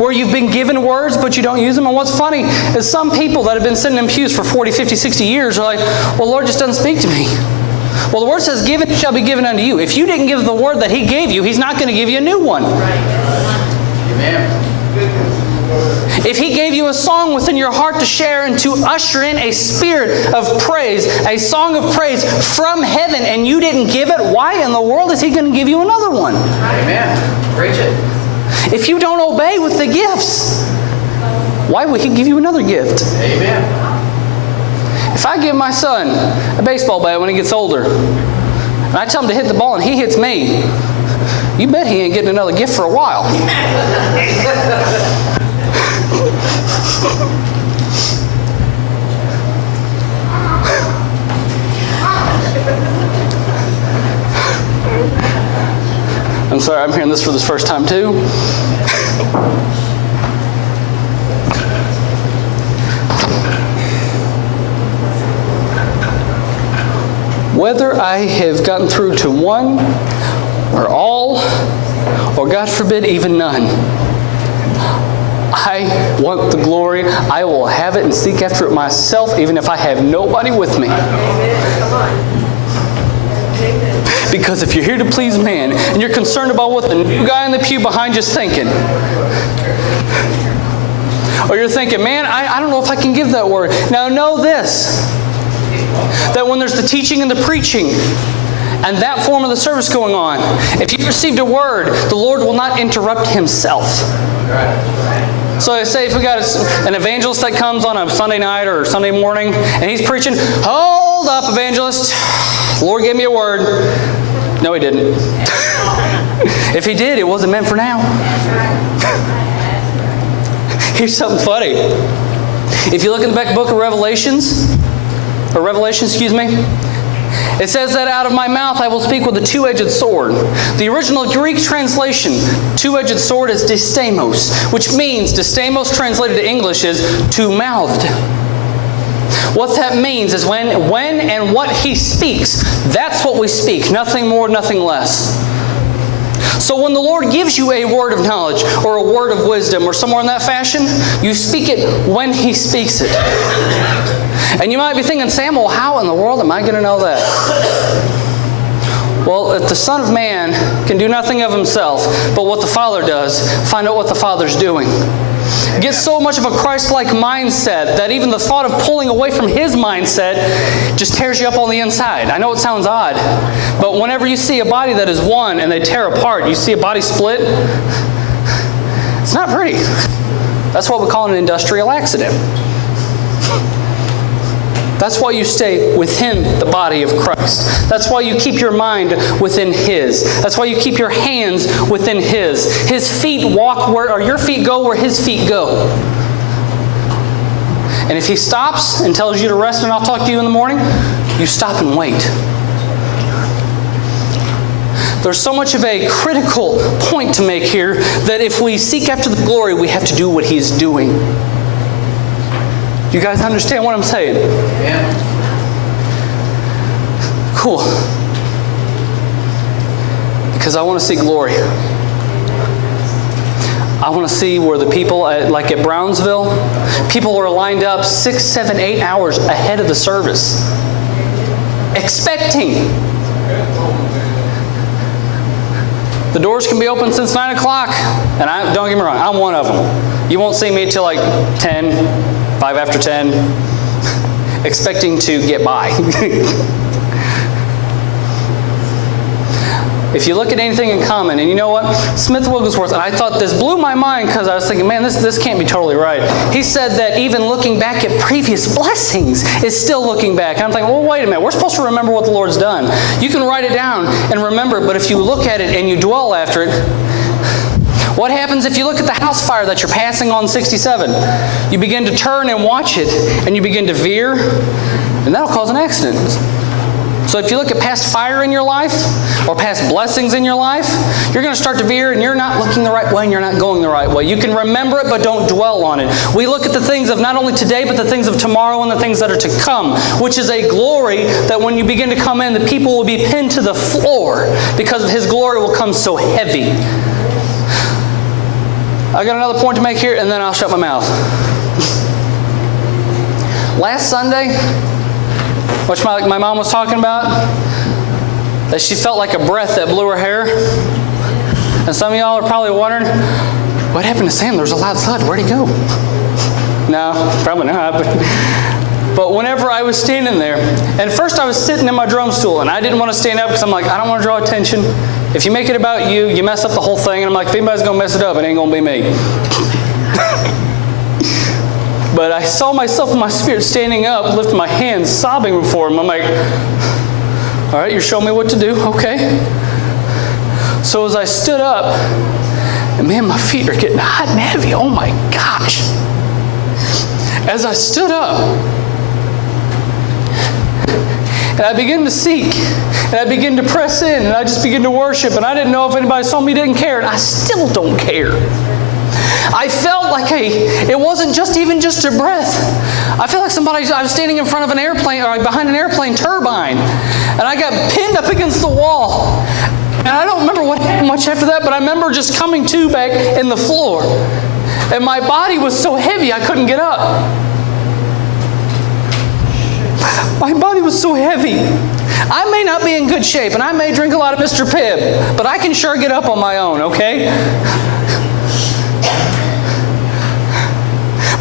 Where you've been given words, but you don't use them? And what's funny is some people that have been sitting in pews for 40, 50, 60 years are like, well, Lord just doesn't speak to me. Well, the Word says, given shall be given unto you. If you didn't give the word that He gave you, He's not going to give you a new one. Amen. If He gave you a song within your heart to share and to usher in a spirit of praise, a song of praise from heaven, and you didn't give it, why in the world is He going to give you another one? Amen. Preach it. If you don't obey with the gifts, why would He give you another gift? Amen. If I give my son a baseball bat when he gets older, and I tell him to hit the ball and he hits me, you bet he ain't getting another gift for a while. I'm sorry, I'm hearing this for the first time too. Whether I have gotten through to one or all, or God forbid, even none, I want the glory. I will have it and seek after it myself, even if I have nobody with me. Because if you're here to please man, and you're concerned about what the new guy in the pew behind you's thinking, or you're thinking, man, I don't know if I can give that word. Now know this, that when there's the teaching and the preaching, and that form of the service going on, if you received a word, the Lord will not interrupt Himself. So I say if we got an evangelist that comes on a Sunday night or Sunday morning, and he's preaching, hold up, evangelist. The Lord gave me a word. No, He didn't. If He did, it wasn't meant for now. Here's something funny. If you look in the back book of Revelation, it says that out of my mouth I will speak with a two-edged sword. The original Greek translation, two-edged sword, is distemos, which means, distemos translated to English is two-mouthed. What that means is when and what He speaks, that's what we speak. Nothing more, nothing less. So when the Lord gives you a word of knowledge or a word of wisdom or somewhere in that fashion, you speak it when He speaks it. And you might be thinking, Sam, well, how in the world am I going to know that? Well, if the Son of Man can do nothing of Himself, but what the Father does, find out what the Father's doing. Get so much of a Christ-like mindset that even the thought of pulling away from His mindset just tears you up on the inside. I know it sounds odd, but whenever you see a body that is one and they tear apart, you see a body split, it's not pretty. That's what we call an industrial accident. That's why you stay within the body of Christ. That's why you keep your mind within His. That's why you keep your hands within His. His feet walk where, or your feet go where His feet go. And if He stops and tells you to rest and I'll talk to you in the morning, you stop and wait. There's so much of a critical point to make here that if we seek after the glory, we have to do what He's doing. You guys understand what I'm saying? Amen. Cool. Because I want to see glory. I want to see where the people, like at Brownsville, people are lined up 6, 7, 8 hours ahead of the service. Expecting. The doors can be open since 9 o'clock. And don't get me wrong, I'm one of them. You won't see me till like 10, 5 after 10, expecting to get by. If you look at anything in common, and you know what? Smith Wigglesworth, and I thought this blew my mind because I was thinking, man, this can't be totally right. He said that even looking back at previous blessings is still looking back. And I'm thinking, well, wait a minute. We're supposed to remember what the Lord's done. You can write it down and remember it, but if you look at it and you dwell after it, what happens if you look at the house fire that you're passing on 67? You begin to turn and watch it, and you begin to veer, and that'll cause an accident. So if you look at past fire in your life, or past blessings in your life, you're going to start to veer, and you're not looking the right way, and you're not going the right way. You can remember it, but don't dwell on it. We look at the things of not only today, but the things of tomorrow and the things that are to come, which is a glory that when you begin to come in, the people will be pinned to the floor because His glory will come so heavy. I got another point to make here, and then I'll shut my mouth. Last Sunday, which my mom was talking about, that she felt like a breath that blew her hair. And some of y'all are probably wondering, what happened to Sam? There was a loud thud. Where'd he go? No, probably not. But whenever I was standing there, and first I was sitting in my drum stool, and I didn't want to stand up because I'm like, I don't want to draw attention. If you make it about you, you mess up the whole thing. And I'm like, if anybody's going to mess it up, it ain't going to be me. But I saw myself in my spirit standing up, lifting my hands, sobbing before him. I'm like, all right, you're showing me what to do. Okay. So as I stood up, and man, my feet are getting hot and heavy. Oh my gosh. As I stood up, and I began to seek, and I began to press in, and I just began to worship, and I didn't know if anybody saw me, didn't care, and I still don't care. I felt like it wasn't just a breath. I felt like I was standing in front of an airplane, or behind an airplane turbine, and I got pinned up against the wall. And I don't remember what happened much after that, but I remember just coming to back in the floor. And my body was so heavy I couldn't get up. My body was so heavy. I may not be in good shape, and I may drink a lot of Mr. Pibb, but I can sure get up on my own, okay?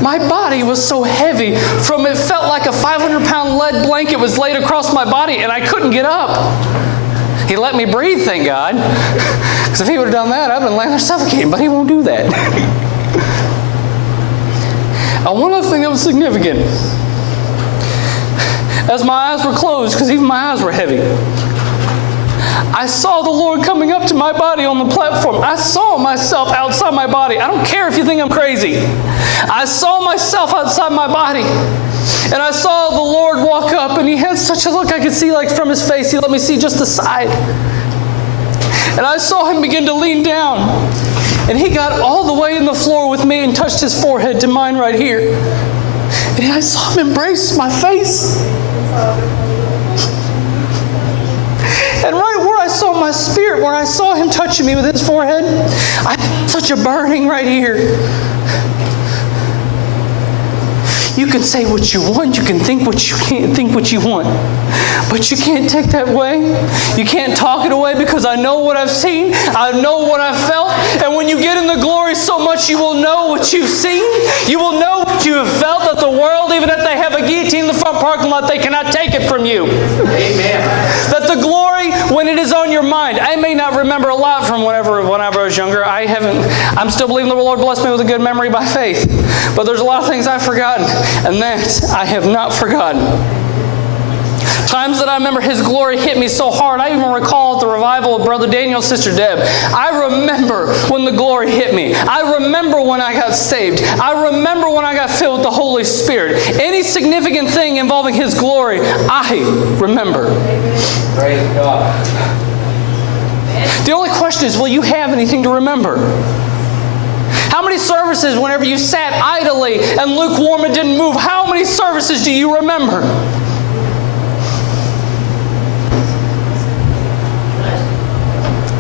My body was so heavy it felt like a 500-pound lead blanket was laid across my body, and I couldn't get up. He let me breathe, thank God. Because if he would have done that, I'd been laying there suffocating, but he won't do that. And one other thing that was significant, as my eyes were closed, because even my eyes were heavy, I saw the Lord coming up to my body on the platform. I saw myself outside my body. I don't care if you think I'm crazy. I saw myself outside my body. And I saw the Lord walk up, and he had such a look I could see like from his face. He let me see just the side. And I saw him begin to lean down. And he got all the way in the floor with me and touched his forehead to mine right here. And I saw him embrace my face. And right where I saw my spirit, where I saw him touching me with his forehead, I had such a burning right here. You can say what you want, you can think what you want, but you can't take that away. You can't talk it away, because I know what I've seen, I know what I've felt, and when you get in the glory so much, you will know what you've seen, you will know what you have felt, that the world, even if they have a guillotine in the front parking lot, they cannot take it from you. Amen. That the glory, when it is on your mind, I may not remember a lot from whenever I was younger. I'm still believing the Lord blessed me with a good memory by faith, but there's a lot of things I've forgotten. And that I have not forgotten. Times that I remember his glory hit me so hard. I even recall at the revival of Brother Daniel, Sister Deb. I remember when the glory hit me. I remember when I got saved. I remember when I got filled with the Holy Spirit. Any significant thing involving his glory, I remember. Praise God. The only question is, will you have anything to remember? How many services, whenever you sat idly and lukewarm and didn't move, how many services do you remember?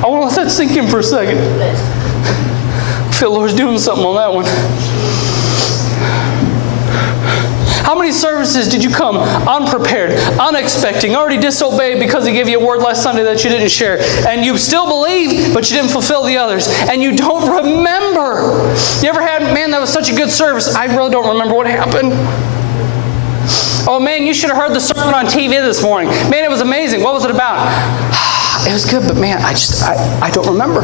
I want to let that sink in for a second. I feel the Lord's doing something on that one. How many services did you come unprepared, unexpecting, already disobeyed because he gave you a word last Sunday that you didn't share, and you still believed, but you didn't fulfill the others, and you don't remember? You ever had, man, that was such a good service, I really don't remember what happened. Oh man, you should have heard the sermon on TV this morning. Man, it was amazing. What was it about? It was good, but man, I don't remember.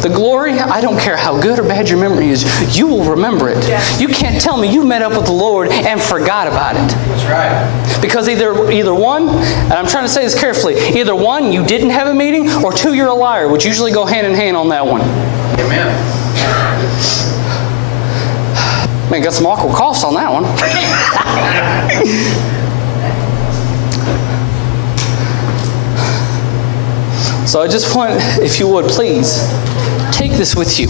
The glory, I don't care how good or bad your memory is, you will remember it. You can't tell me you met up with the Lord and forgot about it. That's right. Because either one, and I'm trying to say this carefully, either one, you didn't have a meeting, or two, you're a liar, which usually go hand in hand on that one. Amen. Man, got some awkward coughs on that one. So I just want, if you would, please, take this with you.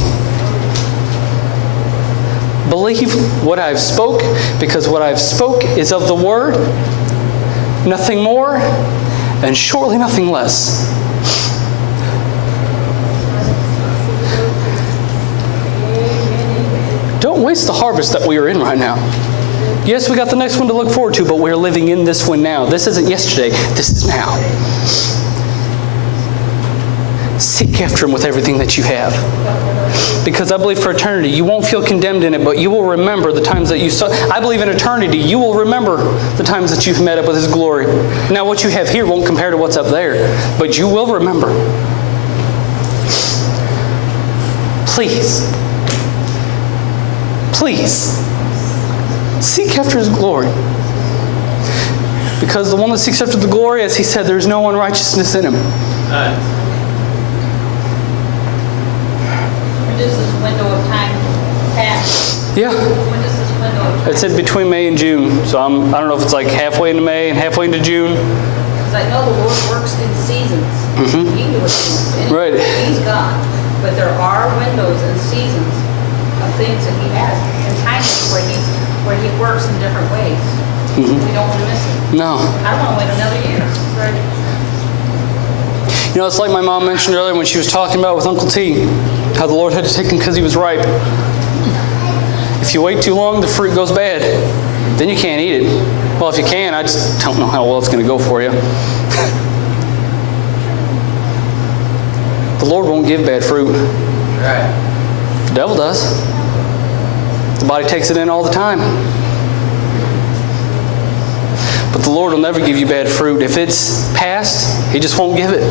Believe what I've spoke, because what I've spoke is of the Word, nothing more, and surely nothing less. Don't waste the harvest that we are in right now. Yes, we got the next one to look forward to, but we're living in this one now. This isn't yesterday, this is now. Seek after Him with everything that you have. Because I believe for eternity, you won't feel condemned in it, but you will remember the times that you saw. I believe in eternity, you will remember the times that you've met up with His glory. Now, what you have here won't compare to what's up there, but you will remember. please, seek after His glory. Because the one that seeks after the glory, as He said, there's no unrighteousness in him. When does this window of time pass? Yeah. When does this window of time? It's in between May and June. So I don't know if it's like halfway into May and halfway into June. Because I know the Lord works in seasons. He knew what He was in. Right. He's God. But there are windows and seasons of things that He has, and times where He works in different ways. We don't want to miss it. No. I want to wait another year. Right. You know, it's like my mom mentioned earlier when she was talking about with Uncle T, how the Lord had to take him because he was ripe. If you wait too long, the fruit goes bad. Then you can't eat it. Well, if you can, I just don't know how well it's going to go for you. The Lord won't give bad fruit. Right. The devil does. The body takes it in all the time. But the Lord will never give you bad fruit. If it's past, He just won't give it.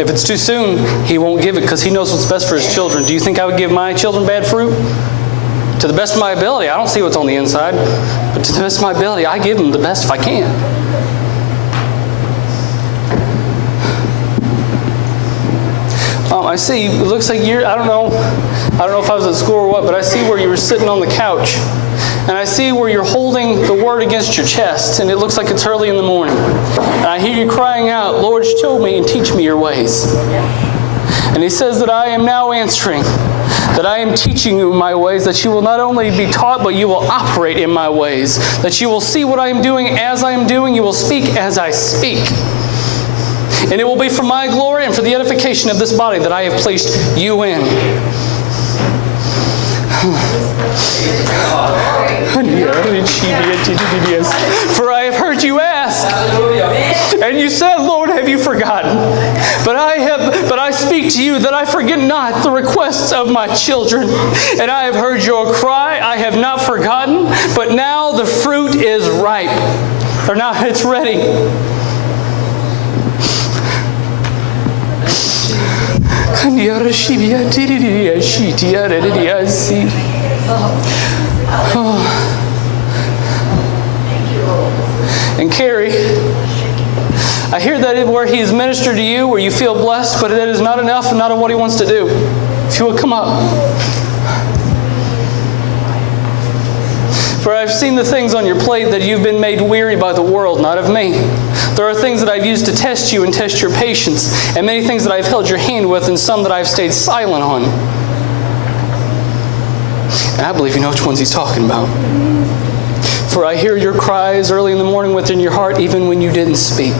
If it's too soon, He won't give it because He knows what's best for His children. Do you think I would give my children bad fruit? To the best of my ability. I don't see what's on the inside. But to the best of my ability, I give them the best if I can. I see, it looks like I don't know if I was at school or what, but I see where you were sitting on the couch. And I see where you're holding the Word against your chest, and it looks like it's early in the morning. And I hear you crying out, Lord, show me and teach me your ways. And He says that I am now answering, that I am teaching you my ways, that you will not only be taught, but you will operate in my ways, that you will see what I am doing as I am doing, you will speak as I speak. And it will be for my glory and for the edification of this body that I have placed you in. For I have heard you ask, and you said, Lord, have you forgotten? But I speak to you that I forget not the requests of my children. And I have heard your cry, I have not forgotten, but now the fruit is ripe. Or now it's ready. And Carrie, I hear that where He has ministered to you, where you feel blessed, but that is not enough and not what He wants to do. If you would come up. For I've seen the things on your plate that you've been made weary by the world, not of me. There are things that I've used to test you and test your patience, and many things that I've held your hand with, and some that I've stayed silent on. And I believe you know which ones He's talking about. For I hear your cries early in the morning within your heart, even when you didn't speak.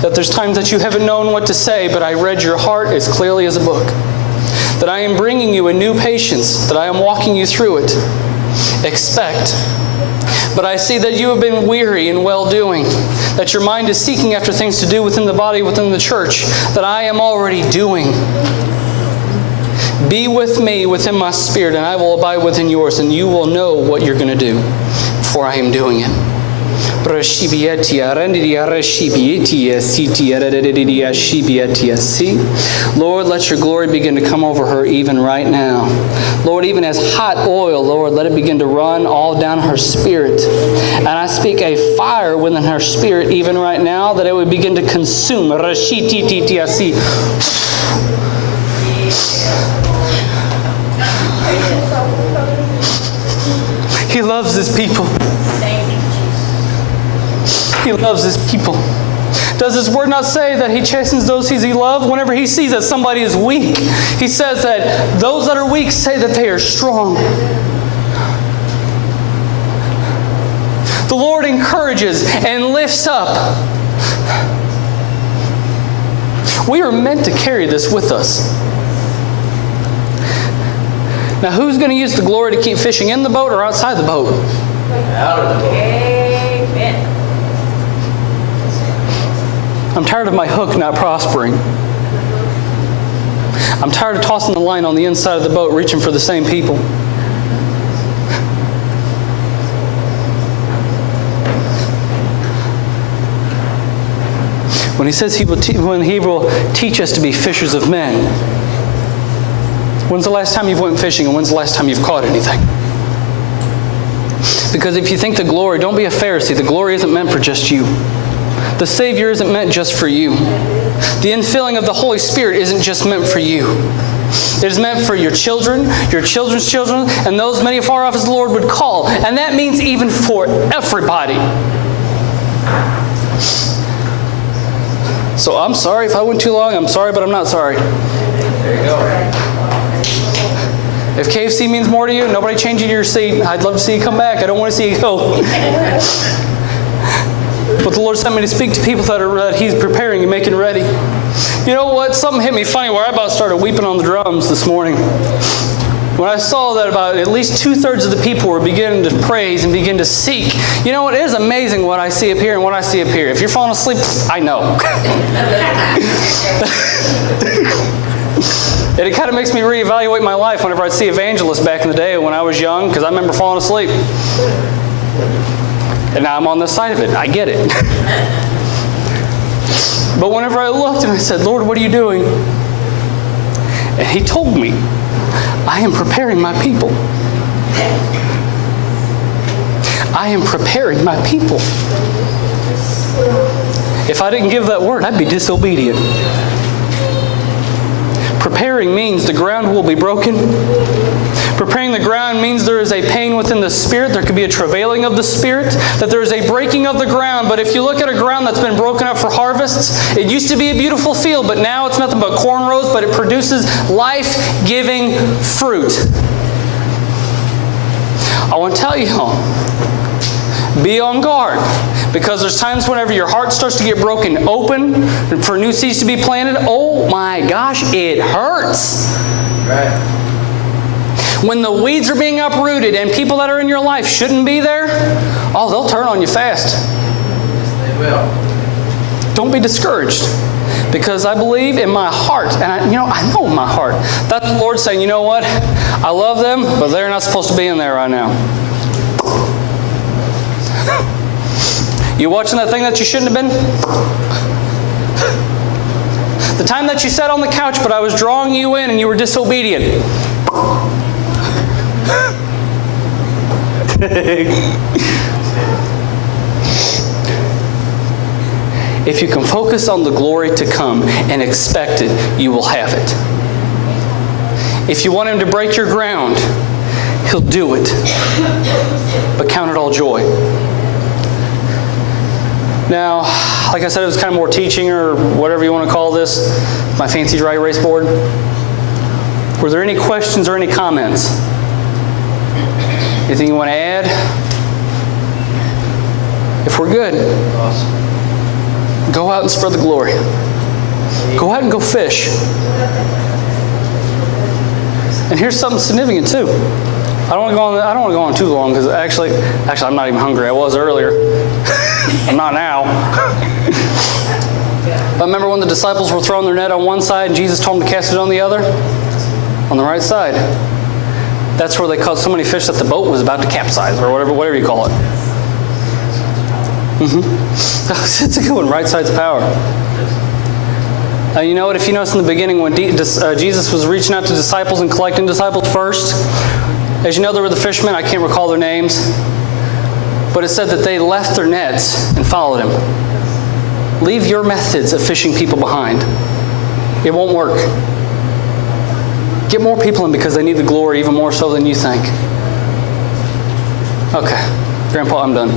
That there's times that you haven't known what to say, but I read your heart as clearly as a book. That I am bringing you a new patience, that I am walking you through it. Expect. But I see that you have been weary in well-doing, that your mind is seeking after things to do within the body, within the church, that I am already doing. Be with me within my spirit, and I will abide within yours, and you will know what you're going to do, for I am doing it. Lord, let your glory begin to come over her even right now. Lord, even as hot oil, Lord, let it begin to run all down her spirit. And I speak a fire within her spirit even right now, that it would begin to consume. He loves His people. He loves His people. Does His word not say that He chastens those He loves? Whenever He sees that somebody is weak, He says that those that are weak say that they are strong. The Lord encourages and lifts up. We are meant to carry this with us. Now, who's going to use the glory to keep fishing in the boat or outside the boat? Out of the boat. Amen. I'm tired of my hook not prospering. I'm tired of tossing the line on the inside of the boat, reaching for the same people. When He says He will teach us to be fishers of men, when's the last time you've went fishing and when's the last time you've caught anything? Because if you think the glory, don't be a Pharisee. The glory isn't meant for just you. The Savior isn't meant just for you. The infilling of the Holy Spirit isn't just meant for you. It is meant for your children, your children's children, and those many far off as the Lord would call. And that means even for everybody. So I'm sorry if I went too long. I'm sorry, but I'm not sorry. There you go. If KFC means more to you, nobody changing your seat. I'd love to see you come back. I don't want to see you go. But the Lord sent me to speak to people that He's preparing and making ready. You know what? Something hit me funny where I about started weeping on the drums this morning. When I saw that about at least 2/3 of the people were beginning to praise and begin to seek. You know what? It is amazing what I see up here and what I see up here. If you're falling asleep, I know. And it kind of makes me reevaluate my life whenever I'd see evangelists back in the day when I was young, because I remember falling asleep. And now I'm on this side of it. I get it. But whenever I looked and I said, Lord, what are you doing? And He told me, I am preparing my people. I am preparing my people. If I didn't give that word, I'd be disobedient. Preparing means the ground will be broken. Preparing the ground means there is a pain within the Spirit. There could be a travailing of the Spirit. That there is a breaking of the ground. But if you look at a ground that's been broken up for harvests, it used to be a beautiful field, but now it's nothing but cornrows, but it produces life-giving fruit. I want to tell you, be on guard. Because there's times whenever your heart starts to get broken open for new seeds to be planted, oh my gosh, it hurts. Right. When the weeds are being uprooted and people that are in your life shouldn't be there, oh, they'll turn on you fast. Yes, they will. Don't be discouraged. Because I believe in my heart, and I know in my heart, that's the Lord saying, you know what? I love them, but they're not supposed to be in there right now. You watching that thing that you shouldn't have been? The time that you sat on the couch, but I was drawing you in and you were disobedient. If you can focus on the glory to come and expect it, you will have it. If you want Him to break your ground, He'll do it. But count it all joy. Now, like I said, it was kind of more teaching or whatever you want to call this, my fancy dry erase board. Were there any questions or any comments? Anything you want to add? If we're good, Awesome. go out and spread the glory. Go out and go fish. And here's something significant too. I don't want to go on too long because actually I'm not even hungry. I was earlier. I'm not now. But remember when the disciples were throwing their net on one side and Jesus told them to cast it on the other? On the right side. That's where they caught so many fish that the boat was about to capsize or whatever you call it. It's a good one. Right side's power. You know what? If you notice in the beginning when Jesus was reaching out to disciples and collecting disciples first, as you know, there were the fishermen. I can't recall their names. But it said that they left their nets and followed Him. Leave your methods of fishing people behind. It won't work. Get more people in because they need the glory even more so than you think. Okay. Grandpa, I'm done.